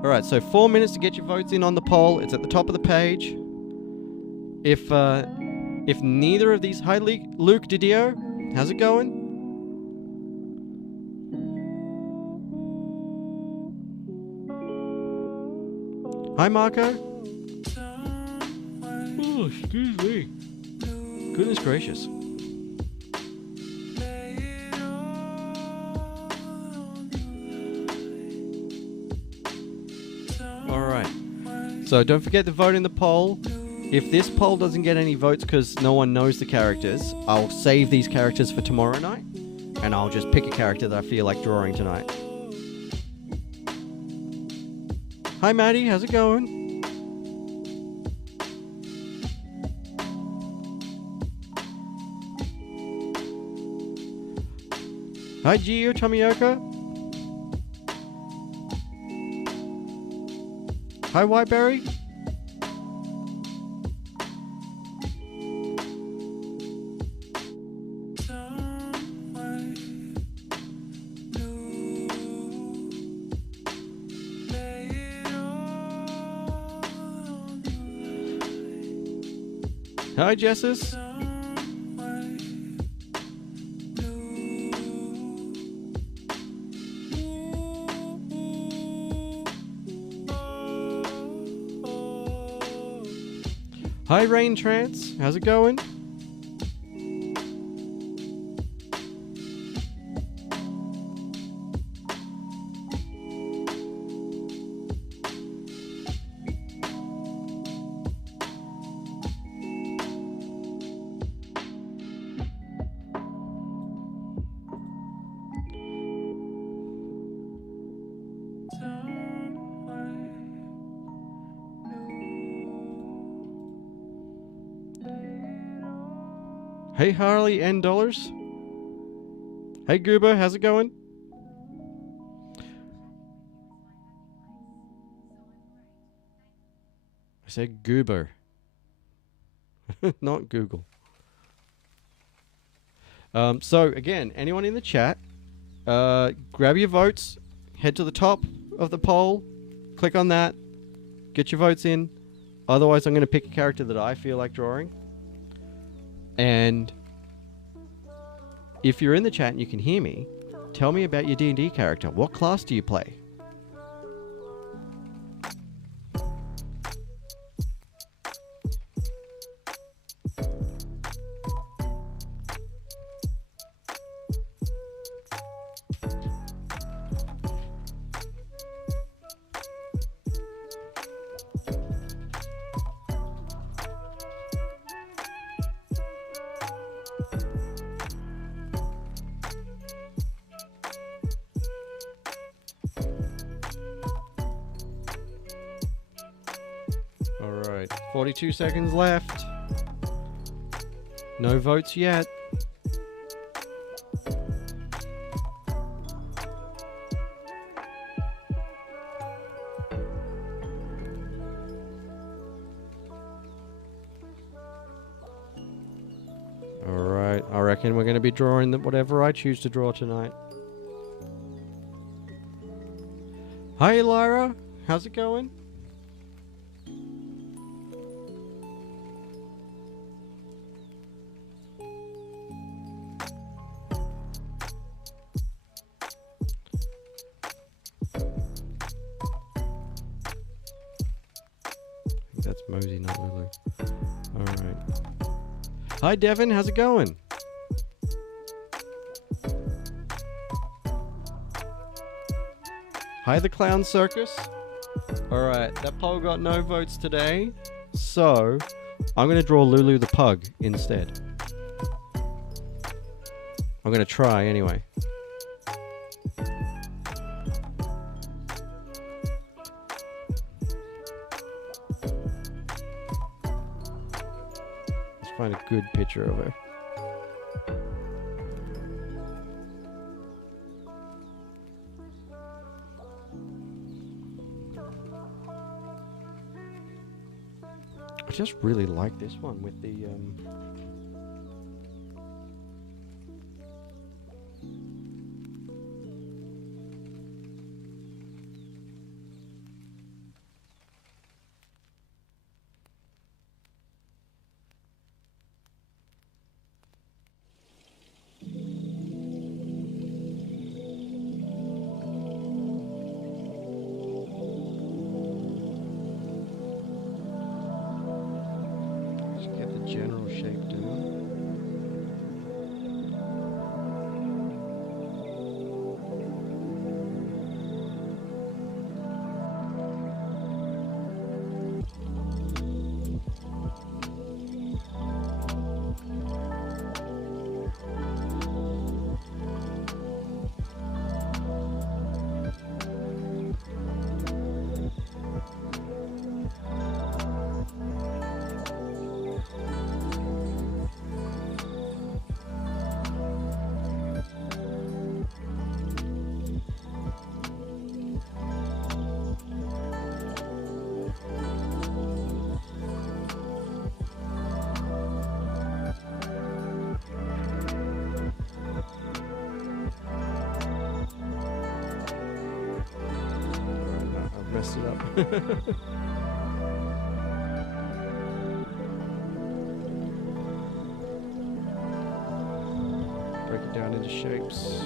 Alright, so 4 minutes to get your votes in on the poll. It's at the top of the page. If neither of these... Hi Luke Didio, how's it going? Hi Marco. Oh, excuse me. Goodness gracious. Alright. So don't forget to vote in the poll. If this poll doesn't get any votes because no one knows the characters, I'll save these characters for tomorrow night. And I'll just pick a character that I feel like drawing tonight. Hi Maddie, how's it going? Hi Gio Tomioka. Hi Whiteberry. Hi Jessus. Hi, Rain Trance. How's it going? Hey, Harley N Dollars. Hey, Goober, how's it going? I said Goober, not Google. So, again, anyone in the chat, grab your votes, head to the top of the poll, click on that, get your votes in. Otherwise, I'm going to pick a character that I feel like drawing. And if you're in the chat and you can hear me, tell me about your D&D character. What class do you play? Alright, 42 seconds left. No votes yet. Alright, I reckon we're going to be drawing whatever I choose to draw tonight. Hi, Lyra. How's it going? That's Mosey, not Lulu. Alright. Hi, Devin. How's it going? Hi, the Clown Circus. Alright, that poll got no votes today. So, I'm going to draw Lulu the Pug instead. I'm going to try anyway. Find a good picture of her. I just really like this one with the general shape down. Messed it up. Break it down into shapes.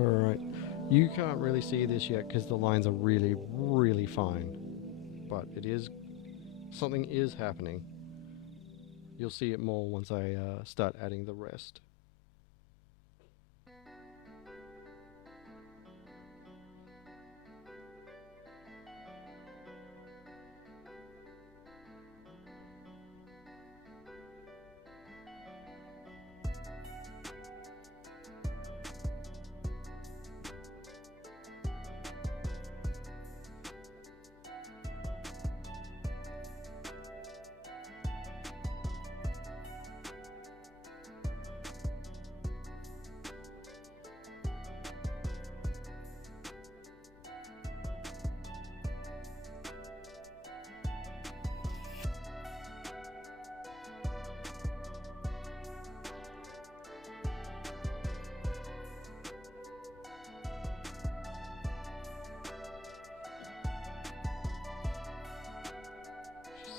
Alright. You can't really see this yet because the lines are really, really fine. But it is... something is happening. You'll see it more once I start adding the rest.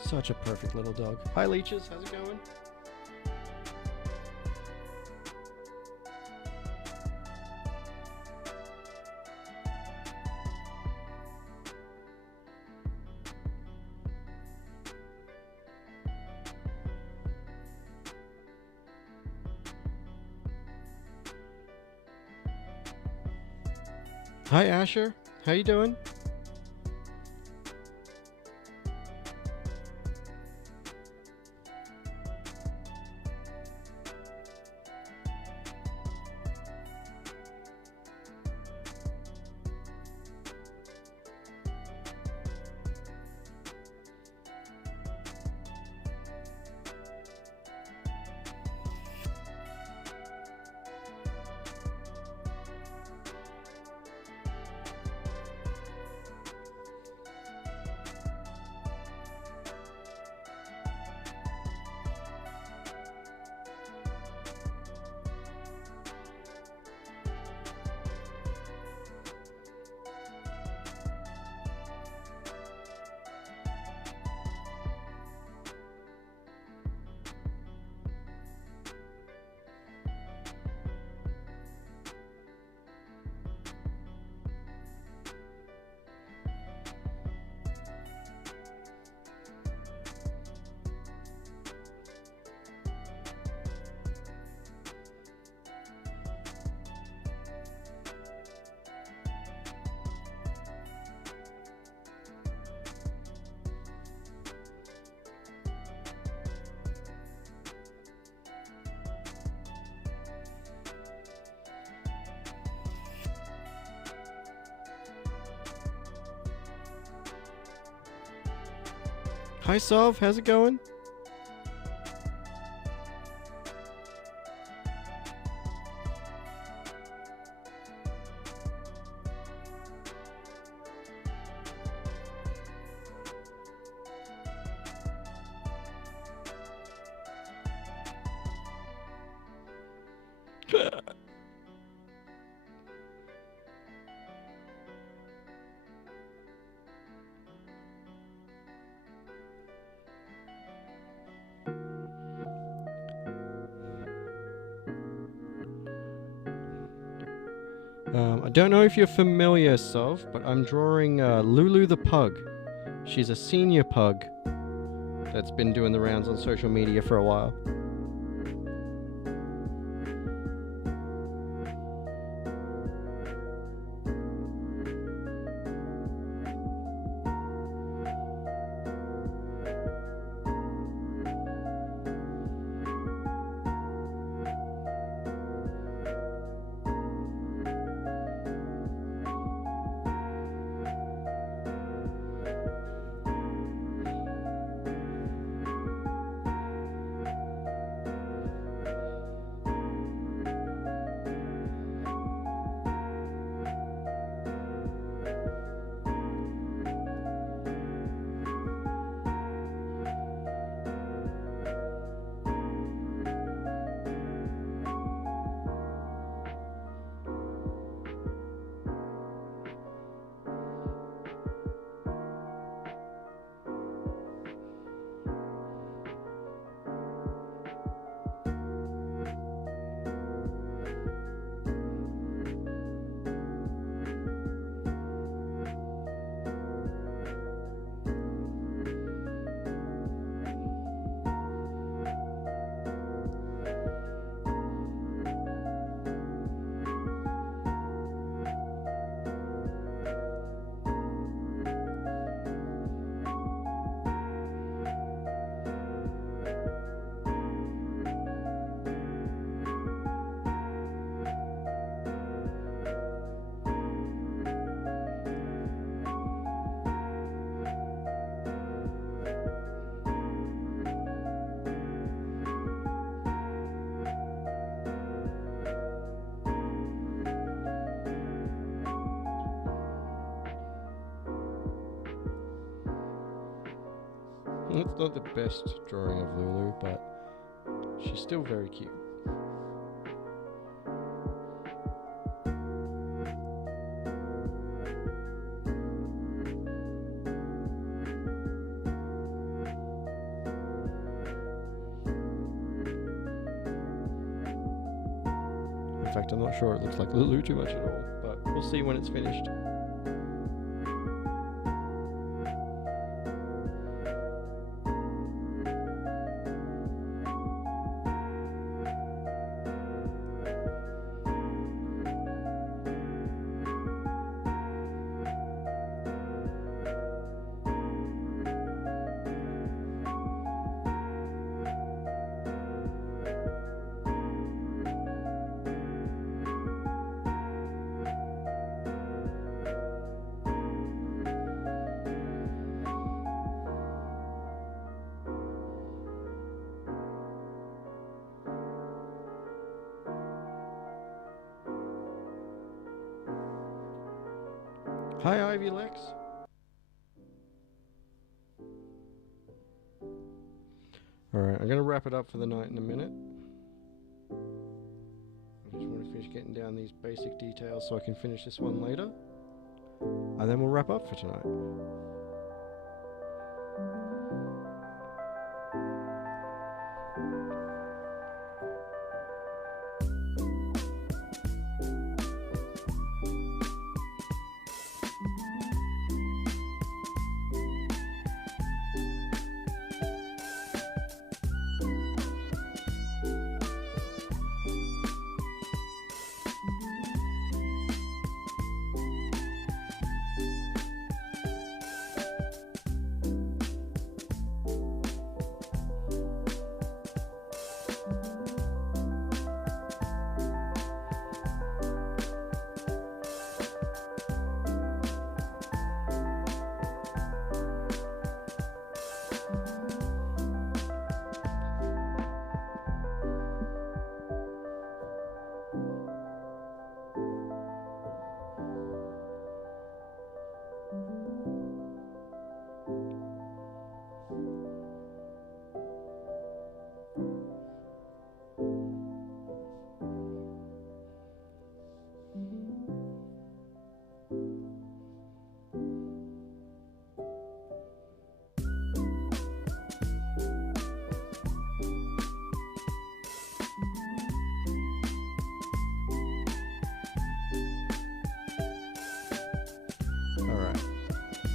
Such a perfect little dog. Hi leeches, how's it going? Hi Asher, how you doing? Hi Sov, how's it going? I don't know if you're familiar, Sov, but I'm drawing Lulu the Pug. She's a senior pug that's been doing the rounds on social media for a while. It's not the best drawing of Lulu, but she's still very cute. In fact, I'm not sure it looks like Lulu too much at all, but we'll see when it's finished. Hi, Ivy Lex. Alright, I'm going to wrap it up for the night in a minute. I just want to finish getting down these basic details so I can finish this one later. And then we'll wrap up for tonight.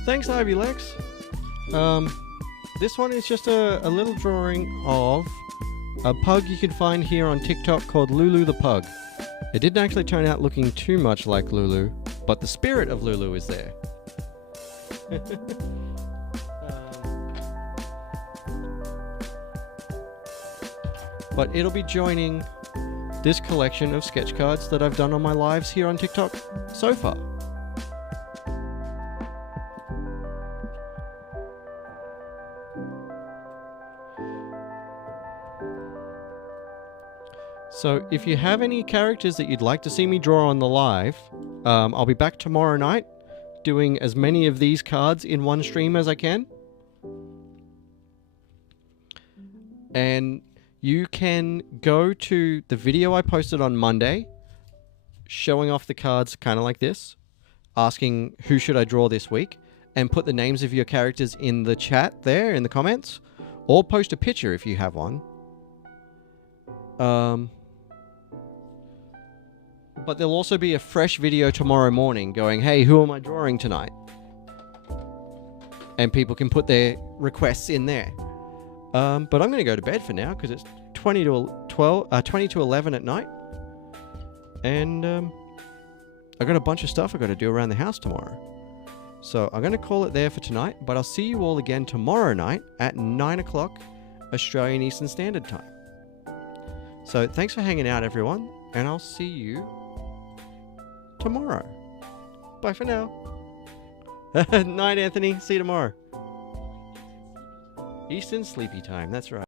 Thanks, Ivy Lex. This one is just a little drawing of a pug you can find here on TikTok called Lulu the Pug. It didn't actually turn out looking too much like Lulu, but the spirit of Lulu is there. But it'll be joining this collection of sketch cards that I've done on my lives here on TikTok so far. So if you have any characters that you'd like to see me draw on the live, I'll be back tomorrow night doing as many of these cards in one stream as I can. And you can go to the video I posted on Monday, showing off the cards kind of like this, asking who should I draw this week, and put the names of your characters in the chat there in the comments, or post a picture if you have one. But there'll also be a fresh video tomorrow morning going, hey, who am I drawing tonight? And people can put their requests in there. But I'm going to go to bed for now because it's 20 to 11 at night. And I've got a bunch of stuff I've got to do around the house tomorrow. So I'm going to call it there for tonight, but I'll see you all again tomorrow night at 9 o'clock Australian Eastern Standard Time. So thanks for hanging out, everyone, and I'll see you tomorrow. Bye for now. Night, Anthony. See you tomorrow. Eastern Sleepy Time. That's right.